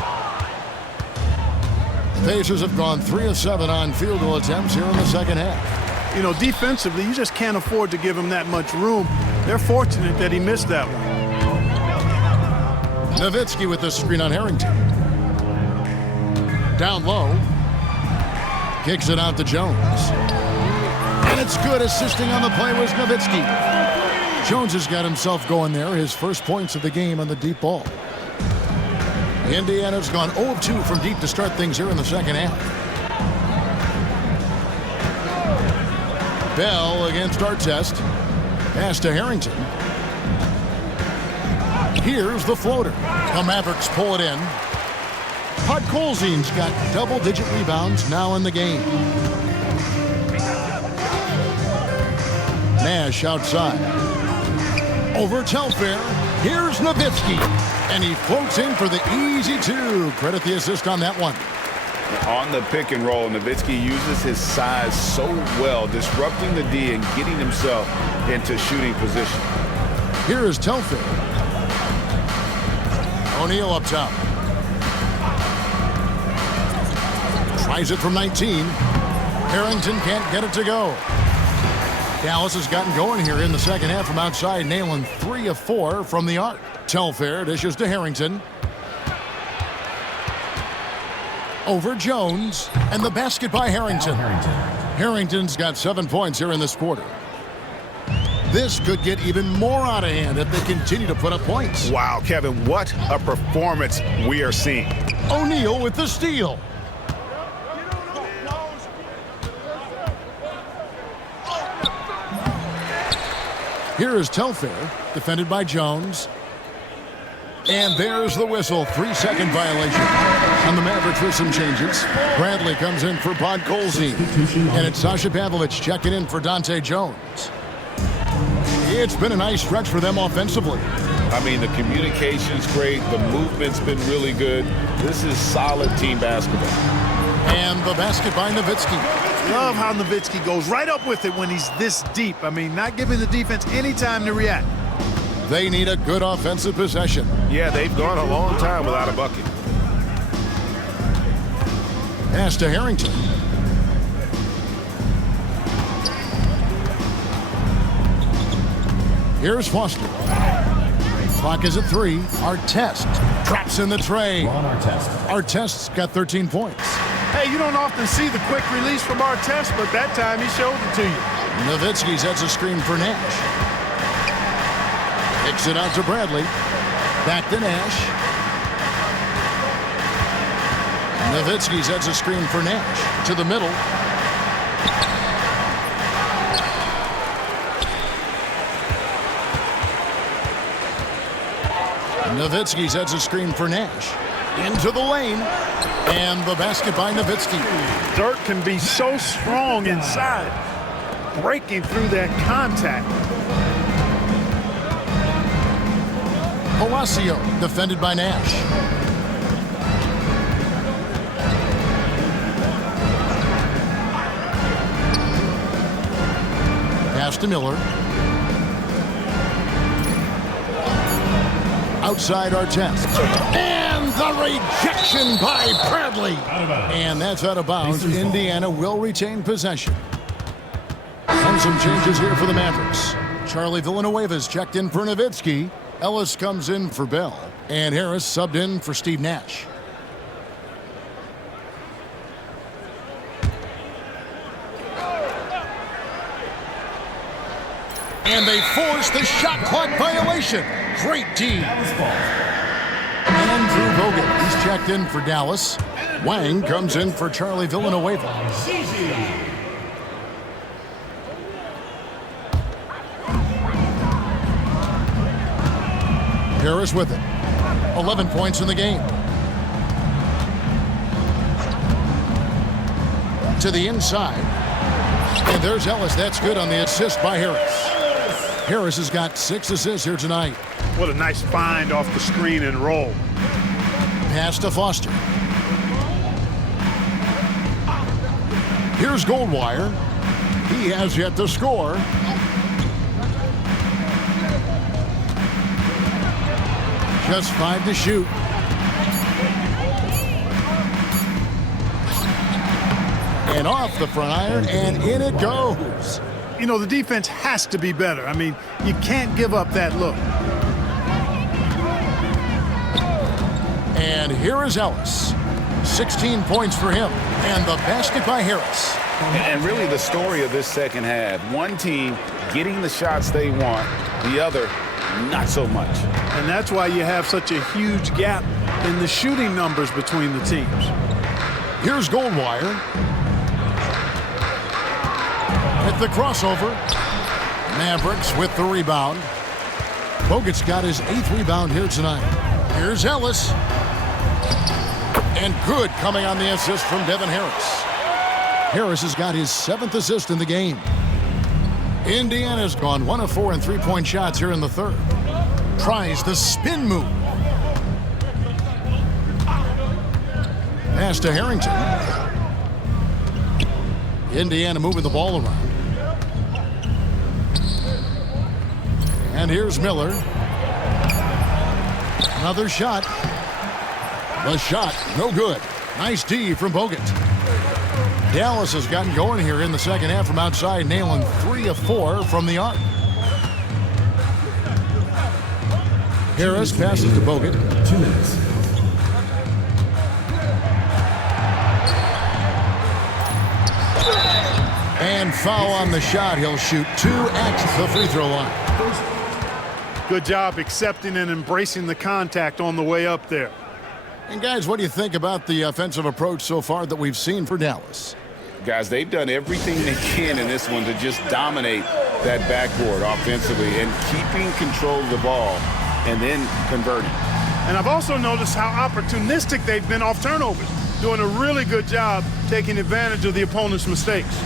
Pacers have gone 3 of 7 on field goal attempts here in the second half. You know, defensively, you just can't afford to give him that much room. They're fortunate that he missed that one. Nowitzki with the screen on Harrington. Down low. Kicks it out to Jones. And it's good. Assisting on the play was Nowitzki. Jones has got himself going there. His first points of the game on the deep ball. Indiana's gone 0 of 2 from deep to start things here in the second half. Bell against Artest. Pass to Harrington. Here's the floater. The Mavericks pull it in. Podkolzin's got double-digit rebounds now in the game. Nash outside. Over Telfair. Here's Nowitzki. And he floats in for the easy 2. Credit the assist on that one. On the pick and roll, Nowitzki uses his size so well, disrupting the D and getting himself into shooting position. Here is Telfair. O'Neal up top. Tries it from 19. Harrington can't get it to go. Dallas has gotten going here in the second half from outside, nailing 3 of 4 from the arc. Telfair dishes to Harrington. Over Jones, and the basket by Harrington. Harrington's got 7 points here in this quarter. This could get even more out of hand if they continue to put up points. Wow, Kevin, what a performance we are seeing. O'Neal with the steal. Here is Telfair, defended by Jones. And there's the whistle, 3-second violation. On the Mavericks with some changes. Bradley comes in for Podkolzin. And it's Sasha Pavlovich checking in for Dante Jones. It's been a nice stretch for them offensively. I mean, the communication's great. The movement's been really good. This is solid team basketball. And the basket by Nowitzki. Love how Nowitzki goes right up with it when he's this deep. I mean, not giving the defense any time to react. They need a good offensive possession. Yeah, they've gone a long time without a bucket. Pass to Harrington. Here's Foster. Clock is at 3. Artest drops in the tray. Artest's got 13 points. Hey, you don't often see the quick release from Artest, but that time he showed it to you. Nowitzki sets a screen for Nash. Kicks it out to Bradley. Back to Nash. Nowitzki sets a screen for Nash. To the middle. Nowitzki sets a screen for Nash. Into the lane. And the basket by Nowitzki. Dirk can be so strong inside, breaking through that contact. Palacio defended by Nash. Pass to Miller. outside our test. And the rejection by Bradley. And that's out of bounds. Indiana will retain possession. And some changes here for the Mavericks. Charlie Villanueva's checked in for Nowitzki. Ellis comes in for Bell. And Harris subbed in for Steve Nash. And they force the shot clock violation. Great D. Andrew Bogut, he's checked in for Dallas. Wang comes in for Charlie Villanueva. Harris with it. 11 points in the game. To the inside. And there's Ellis. That's good on the assist by Harris. Harris has got 6 assists here tonight. What a nice find off the screen and roll. Pass to Foster. Here's Goldwire. He has yet to score. Just 5 to shoot. And off the front iron, and in it goes. You know, the defense has to be better. I mean, you can't give up that look. And here is Ellis. 16 points for him. And the basket by Harris. And really the story of this second half. One team getting the shots they want, the other not so much. And that's why you have such a huge gap in the shooting numbers between the teams. Here's Goldwire. At the crossover. Mavericks with the rebound. Bogut's got his 8th rebound here tonight. Here's Ellis. And good coming on the assist from Devin Harris. Harris has got his 7th assist in the game. Indiana's gone 1 of 4 in three-point shots here in the third. Tries the spin move. Pass to Harrington. Indiana moving the ball around. And here's Miller. Another shot. The shot, no good. Nice D from Bogut. Dallas has gotten going here in the second half from outside, nailing 3 of 4 from the arc. Harris passes to Bogut. 2 minutes. And foul on the shot. He'll shoot 2 at the free throw line. Good job accepting and embracing the contact on the way up there. And guys, what do you think about the offensive approach so far that we've seen for Dallas? Guys, they've done everything they can in this one to just dominate that backboard offensively and keeping control of the ball and then converting. And I've also noticed how opportunistic they've been off turnovers, doing a really good job taking advantage of the opponent's mistakes.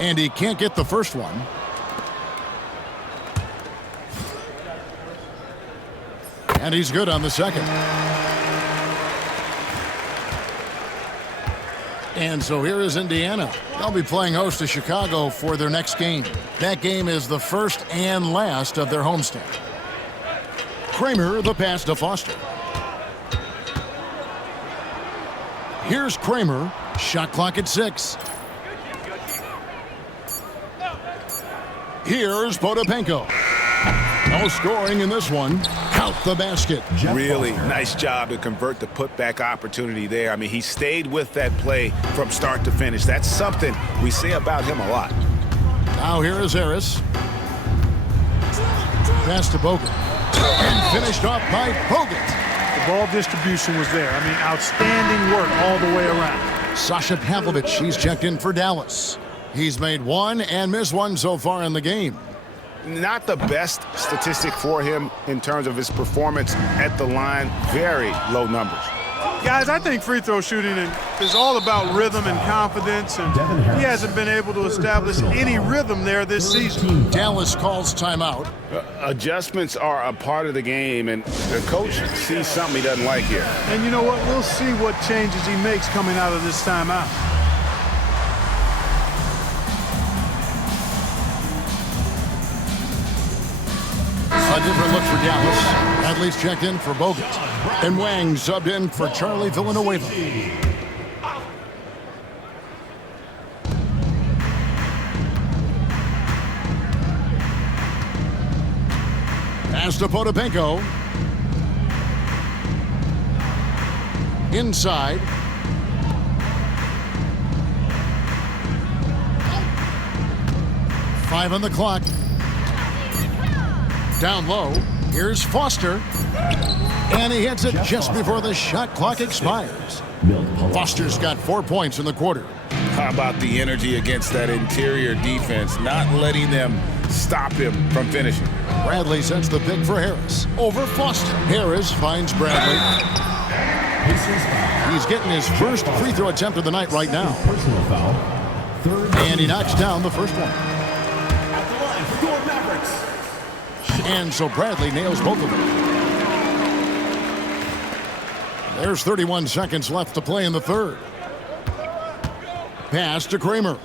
And he can't get the first one. And he's good on the second. And so here is Indiana. They'll be playing host to Chicago for their next game. That game is the first and last of their homestand. Kramer, the pass to Foster. Here's Kramer. Shot clock at 6. Here's Potapenko. No scoring in this one. Count the basket. Really nice job to convert the putback opportunity there. I mean, he stayed with that play from start to finish. That's something we say about him a lot. Now here is Harris. Pass to Bogut. And finished off by Bogut. The ball distribution was there. I mean, outstanding work all the way around. Sasha Pavlovich, he's checked in for Dallas. He's made 1 and missed 1 so far in the game. Not the best statistic for him in terms of his performance at the line. Very low numbers. Guys, I think free throw shooting is all about rhythm and confidence, and he hasn't been able to establish any rhythm there this season. Dallas calls timeout. Adjustments are a part of the game, and the coach sees something he doesn't like here. And you know what? We'll see what changes he makes coming out of this timeout. A different look for Dallas. Bradley's checked in for Bogut. And Wang subbed in for Charlie Villanueva. Pass to Potapenko. Inside. Five on the clock. Down low, here's Foster. And he hits it just before the shot clock expires. Foster's got 4 points in the quarter. How about the energy against that interior defense, not letting them stop him from finishing? Bradley sets the pick for Harris. Over Foster. Harris finds Bradley. He's getting his first free throw attempt of the night right now. Personal foul. And he knocks down the first one. At the line for your Mavericks. And so Bradley nails both of them. There's 31 seconds left to play in the third. Pass to Kramer.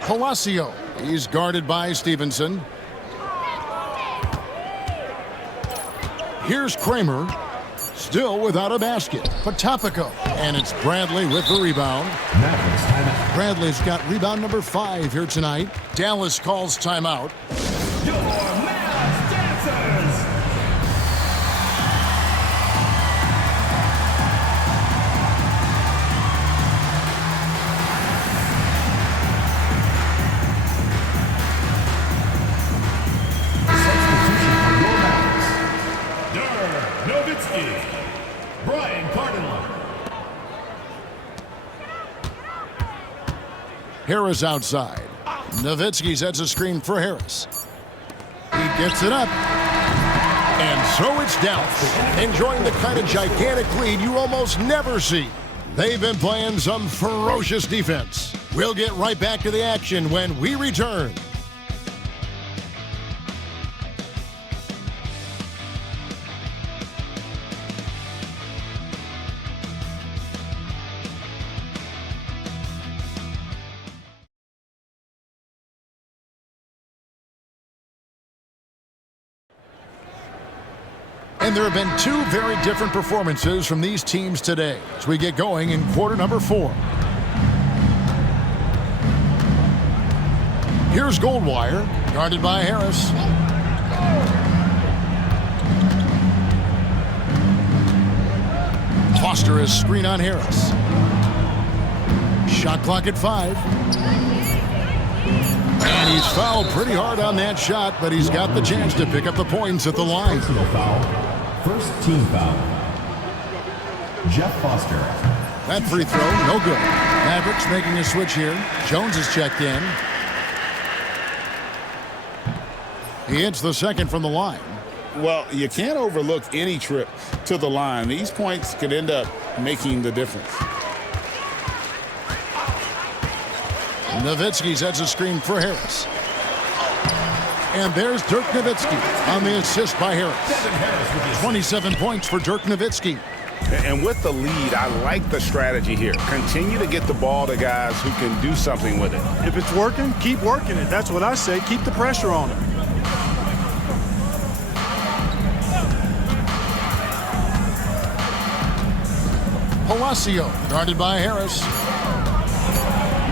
Palacio. He's guarded by Stevenson. Here's Kramer. Still without a basket. Potapenko. And it's Bradley with the rebound. Bradley's got rebound number 5 here tonight. Dallas calls timeout. Your Mavs dancers. Substitution for your Mavs. Nowitzki. Brian Cardinal. Harris outside. Nowitzki sets a screen for Harris. He gets it up. And so it's Dallas, enjoying the kind of gigantic lead you almost never see. They've been playing some ferocious defense. We'll get right back to the action when we return. And there have been 2 very different performances from these teams today as we get going in quarter number 4. Here's Goldwire, guarded by Harris. Foster is screen on Harris. Shot clock at 5. And he's fouled pretty hard on that shot, but he's got the chance to pick up the points at the line. Personal foul. First team foul. Jeff Foster. That free throw, no good. Mavericks making a switch here. Jones is checked in. He hits the second from the line. Well, you can't overlook any trip to the line. These points could end up making the difference. Nowitzki sets a screen for Harris. And there's Dirk Nowitzki on the assist by Harris. 27 points for Dirk Nowitzki. And with the lead, I like the strategy here. Continue to get the ball to guys who can do something with it. If it's working, keep working it. That's what I say. Keep the pressure on it. Palacio, guarded by Harris.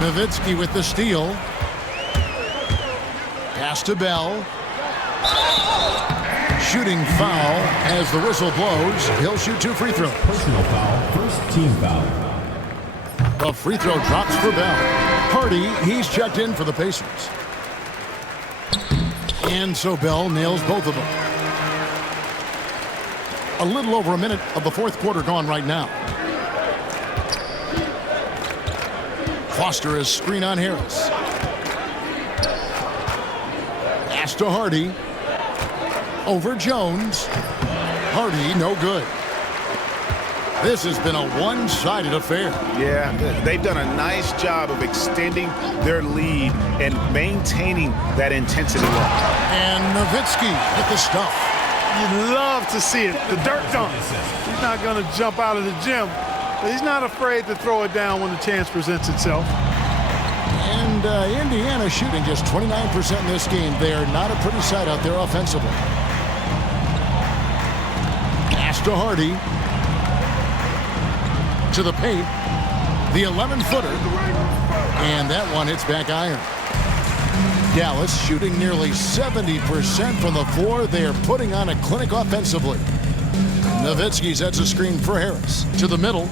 Nowitzki with the steal. Pass to Bell. Shooting foul as the whistle blows. He'll shoot 2 free throws. Personal foul. First team foul. The free throw drops for Bell. Hardy, he's checked in for the Pacers. And so Bell nails both of them. A little over a minute of the fourth quarter gone right now. Foster is screen on Harris. Pass to Hardy. Over Jones. Hardy, no good. This has been a one-sided affair. Yeah, they've done a nice job of extending their lead and maintaining that intensity level. And Nowitzki with the stuff. You'd love to see it. The dirt dunk. He's not going to jump out of the gym, but he's not afraid to throw it down when the chance presents itself. And Indiana shooting just 29% in this game. They are not a pretty sight out there offensively. Pass to Hardy. To the paint. The 11-footer. And that one hits back iron. Dallas shooting nearly 70% from the floor. They are putting on a clinic offensively. Nowitzki sets a screen for Harris. To the middle.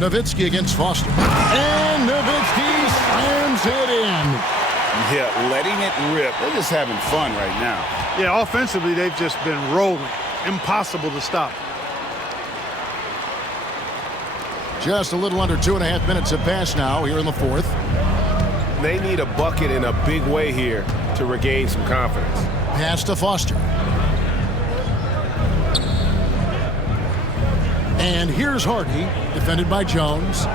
Nowitzki against Foster. And Nowitzki slams it in. Yeah, letting it rip. They're just having fun right now. Yeah, offensively, they've just been rolling. Impossible to stop. Just a little under 2.5 minutes have passed now here in the fourth. They need a bucket in a big way here to regain some confidence. Pass to Foster. And here's Hardy, defended by Jones.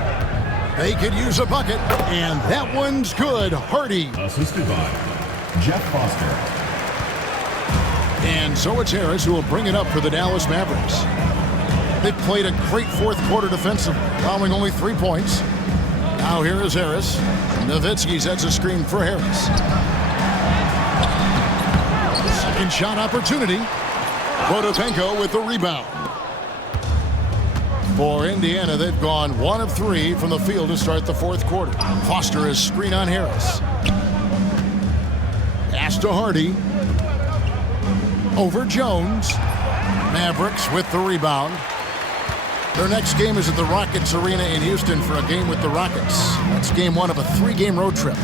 They could use a bucket, and that one's good. Hardy. Assisted by Jeff Foster. And so it's Harris who will bring it up for the Dallas Mavericks. They've played a great fourth quarter defensively, allowing only 3 points. Now here is Harris. Nowitzki sets a screen for Harris. Second shot opportunity. Potapenko with the rebound. For Indiana, they've gone 1 of 3 from the field to start the fourth quarter. Foster is screen on Harris. Pass to Hardy. Over Jones. Mavericks with the rebound. Their next game is at the Rockets Arena in Houston for a game with the Rockets. That's game 1 of a 3-game road trip.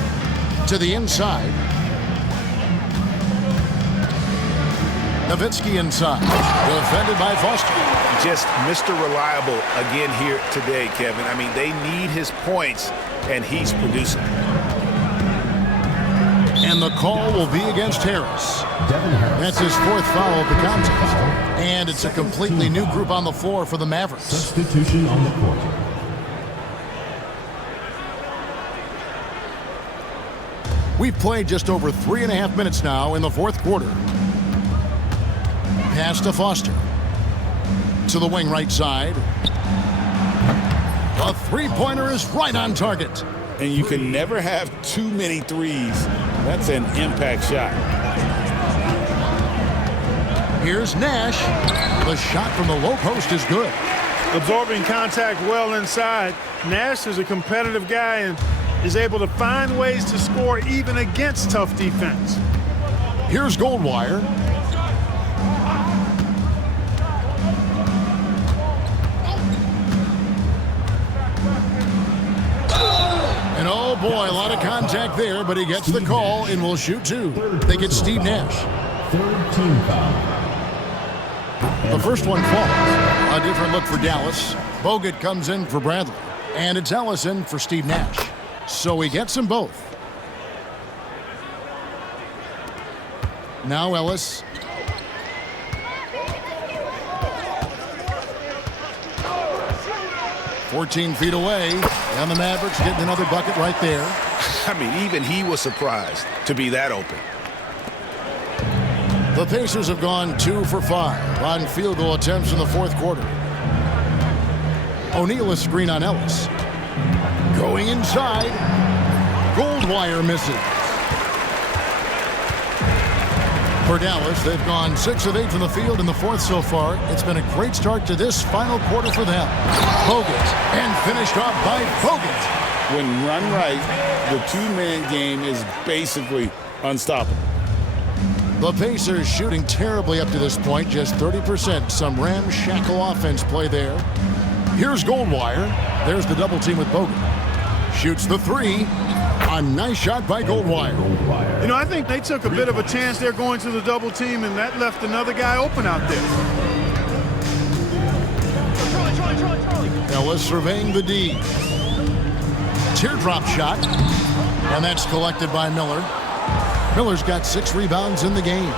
To the inside. Nowitzki inside. Defended by Foster. Just Mr. Reliable again here today, Kevin. I mean, they need his points, and he's producing. And the call will be against Harris. That's his 4th foul of the contest. And it's a completely new group on the floor for the Mavericks. Substitution on the court. We've played just over 3.5 minutes now in the fourth quarter. Pass to Foster. To the wing right side. A three-pointer is right on target. And you can never have too many threes. That's an impact shot. Here's Nash. The shot from the low post is good. Absorbing contact well inside. Nash is a competitive guy and is able to find ways to score even against tough defense. Here's Goldwire. And oh boy, a lot of contact there, but he gets the call and will shoot 2. They get Steve Nash. 3rd team foul. The first one falls. A different look for Dallas. Bogut comes in for Bradley. And it's Ellison for Steve Nash. So he gets them both. Now Ellis. "14 feet away, and the Mavericks getting another bucket right there." I mean, even he was surprised to be that open. The Pacers have gone 2 for 5 on field goal attempts in the fourth quarter. O'Neal is screen on Ellis. Going inside. Goldwire misses. For Dallas, they've gone 6 of 8 from the field in the fourth so far. It's been a great start to this final quarter for them. Bogut, and finished off by Bogut. When run right, the two-man game is basically unstoppable. The Pacers shooting terribly up to this point, just 30%. Some ramshackle offense play there. Here's Goldwire. There's the double team with Bogut. Shoots the 3. A nice shot by Goldwire. You know, I think they took a bit of a chance there going to the double team, and that left another guy open out there. Ellis surveying the D. Teardrop shot. And that's collected by Miller. Miller's got 6 rebounds in the game.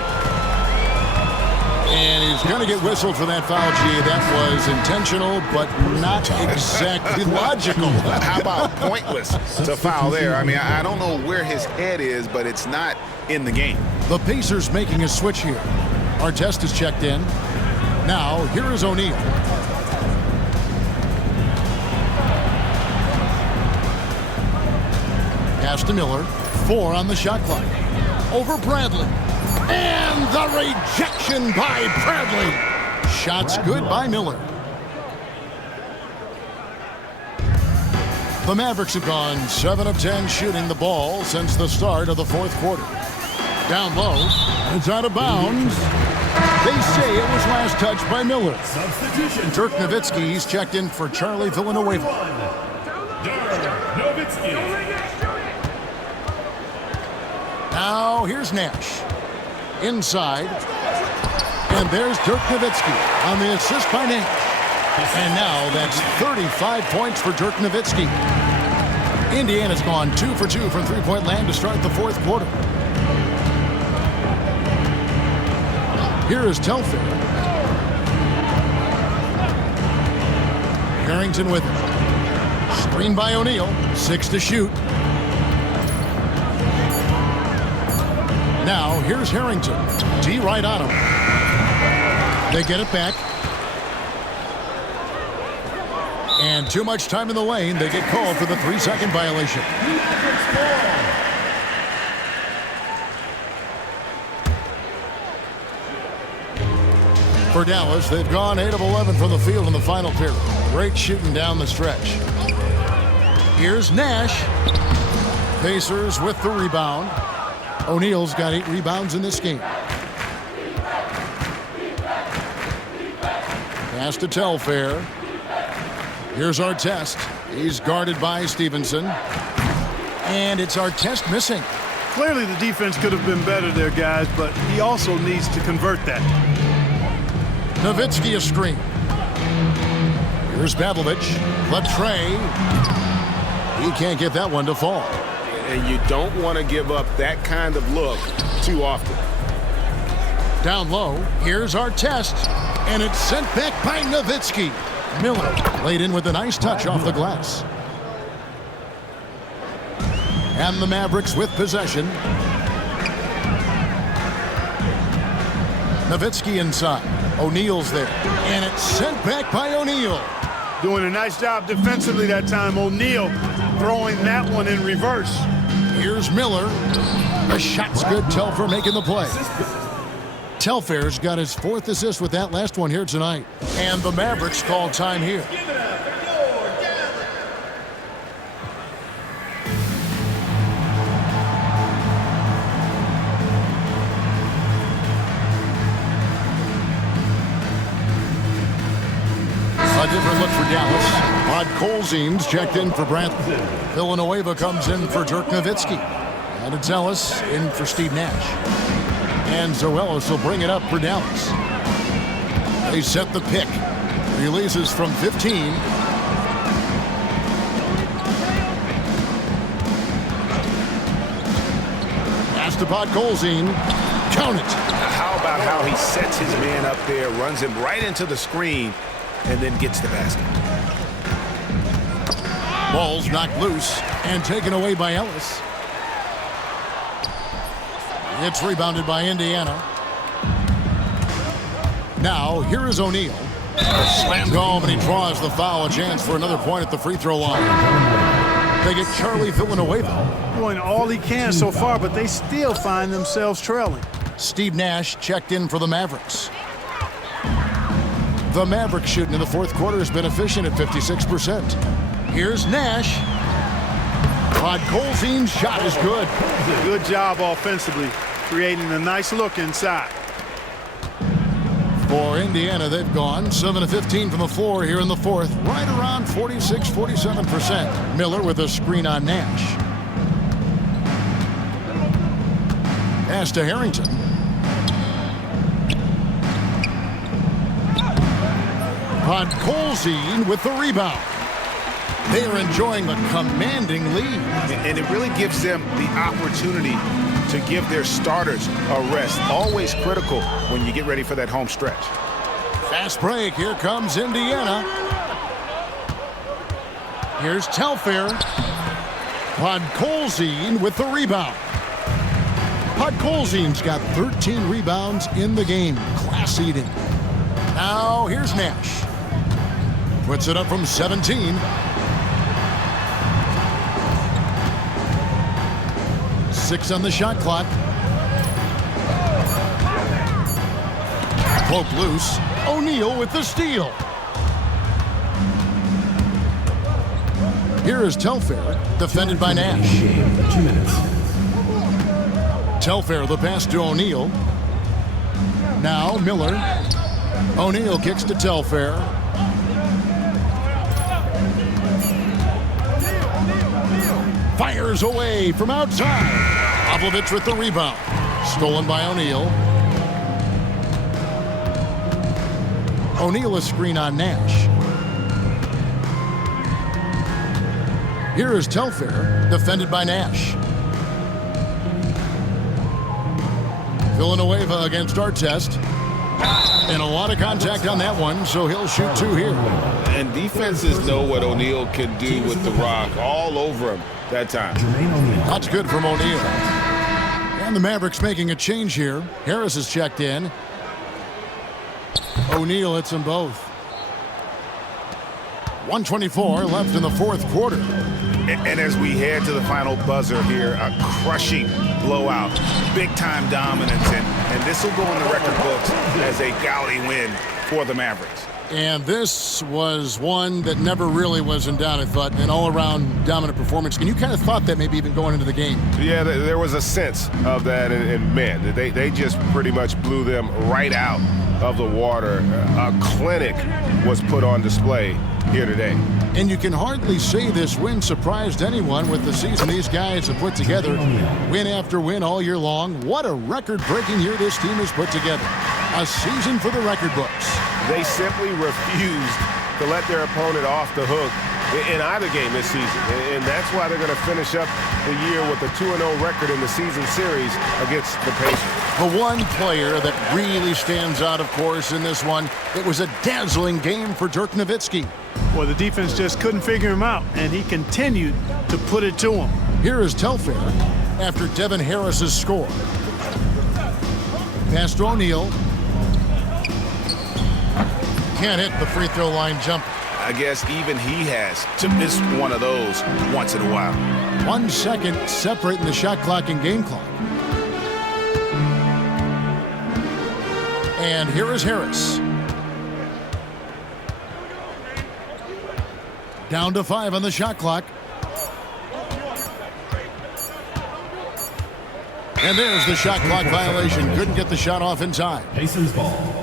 And he's going to get whistled for that foul, G. That was intentional, but not exactly logical. How about pointless to foul there? I mean, I don't know where his head is, but it's not in the game. The Pacers making a switch here. Artest is checked in. Now, here is O'Neal. Pass to Miller. 4 on the shot clock. Over Bradley. And the rejection by Bradley. Shots good by Miller. The Mavericks have gone 7 of 10 shooting the ball since the start of the 4th quarter. Down low. It's out of bounds. They say it was last touched by Miller. Substitution. Dirk Nowitzki, he's checked in for Charlie Villanueva. Dirk Nowitzki. Now here's Nash. Inside. And there's Dirk Nowitzki on the assist by Nash. And now that's 35 points for Dirk Nowitzki. Indiana's gone 2 for 2 from three-point land to start the 4th quarter. Here is Telfair. Harrington with it. Screen by O'Neal. 6 to shoot. Now, here's Harrington. D right on him. They get it back. And too much time in the lane. They get called for the 3-second violation. For Dallas, they've gone 8 of 11 from the field in the final period. Great shooting down the stretch. Here's Nash. Pacers with the rebound. O'Neal's got 8 rebounds in this game. Pass to Telfair. Here's Artest. He's guarded by Stevenson. And it's Artest missing. Clearly the defense could have been better there, guys, but he also needs to convert that. Nowitzki a screen. Here's Pavlovich. Latre. He can't get that one to fall. And you don't want to give up that kind of look too often. Down low, here's Artest. And it's sent back by Nowitzki. Miller laid in with a nice touch off the glass. And the Mavericks with possession. Nowitzki inside. O'Neal's there. And it's sent back by O'Neal. Doing a nice job defensively that time. O'Neal throwing that one in reverse. Here's Miller. The shot's good. Telfair making the play. Telfair's got his 4th assist with that last one here tonight. And the Mavericks call time here. A different look for Dallas. Rod Colzine's checked in for Bradley. Villanueva comes in for Dirk Nowitzki. And it's Ellis in for Steve Nash. And Zoelis will bring it up for Dallas. They set the pick. Releases from 15. Pass to Colzine. Count it. How about how he sets his man up there, runs him right into the screen, and then gets the basket. Ball's knocked loose and taken away by Ellis. It's rebounded by Indiana. Now, here is O'Neal. Slammed home, and he draws the foul. A chance for another point at the free throw line. They get Charlie Villanueva. Doing all he can so far, but they still find themselves trailing. Steve Nash checked in for the Mavericks. The Mavericks shooting in the 4th quarter has been efficient at 56%. Here's Nash. Rod Colzine's shot is good. Good job offensively, creating a nice look inside. For Indiana, they've gone 7 of 15 from the floor here in the 4th, right around 46-47%. Miller with a screen on Nash. Pass to Harrington. Podkolzin with the rebound. They are enjoying a commanding lead. And it really gives them the opportunity to give their starters a rest. Always critical when you get ready for that home stretch. Fast break. Here comes Indiana. Here's Telfair. Podkolzin with the rebound. Podkolzin's got 13 rebounds in the game. Class eating. Now here's Nash. Puts it up from 17. 6 on the shot clock. Poke loose. O'Neal with the steal. Here is Telfair, defended by Nash. 2 minutes. Telfair, the pass to O'Neal. Now Miller. O'Neal kicks to Telfair. Fires away from outside. Pavlovich with the rebound. Stolen by O'Neal. O'Neal a screen on Nash. Here is Telfair, defended by Nash. Villanueva against Artest. And a lot of contact on that one, so he'll shoot 2 here. And defenses know what O'Neal can do with the rock all over him that time. That's good from O'Neal. And the Mavericks making a change here. Harris is checked in. O'Neal hits them both. 1:24 left in the 4th quarter. And as we head to the final buzzer here, a crushing blowout, big-time dominance, and this will go in the record books as a gaudy win for the Mavericks. And this was one that never really was in doubt, I thought, an all-around dominant performance. And you kind of thought that maybe even going into the game. Yeah, there was a sense of that, and man, they just pretty much blew them right out of the water. A clinic was put on display here today. And you can hardly say this win surprised anyone with the season these guys have put together. Win after win all year long. What a record-breaking year this team has put together. A season for the record books. They simply refused to let their opponent off the hook in either game this season. And that's why they're going to finish up the year with a 2-0 record in the season series against the Pacers. The one player that really stands out, of course, in this one, it was a dazzling game for Dirk Nowitzki. Well, the defense just couldn't figure him out, and he continued to put it to him. Here is Telfair after Devin Harris's score. Pass to O'Neal. Can't hit the free throw line jump. I guess even he has to miss one of those once in a while. 1 second separating the shot clock and game clock. And here is Harris. Down to 5 on the shot clock. And there's the shot clock violation. Couldn't get the shot off in time. Pacers ball.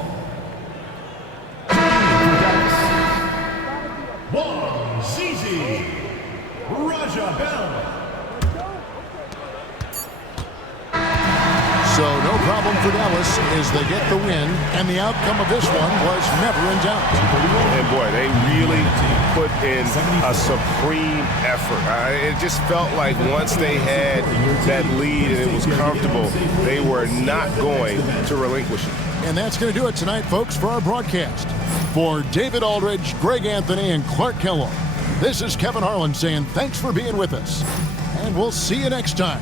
Zizi Raja Bell. So no problem for Dallas as they get the win, and the outcome of this one was never in doubt. And boy, they really put in a supreme effort. It just felt like once they had that lead and it was comfortable, they were not going to relinquish it. And that's going to do it tonight, folks, for our broadcast. For David Aldridge, Greg Anthony, and Clark Kellogg, this is Kevin Harlan saying thanks for being with us. And we'll see you next time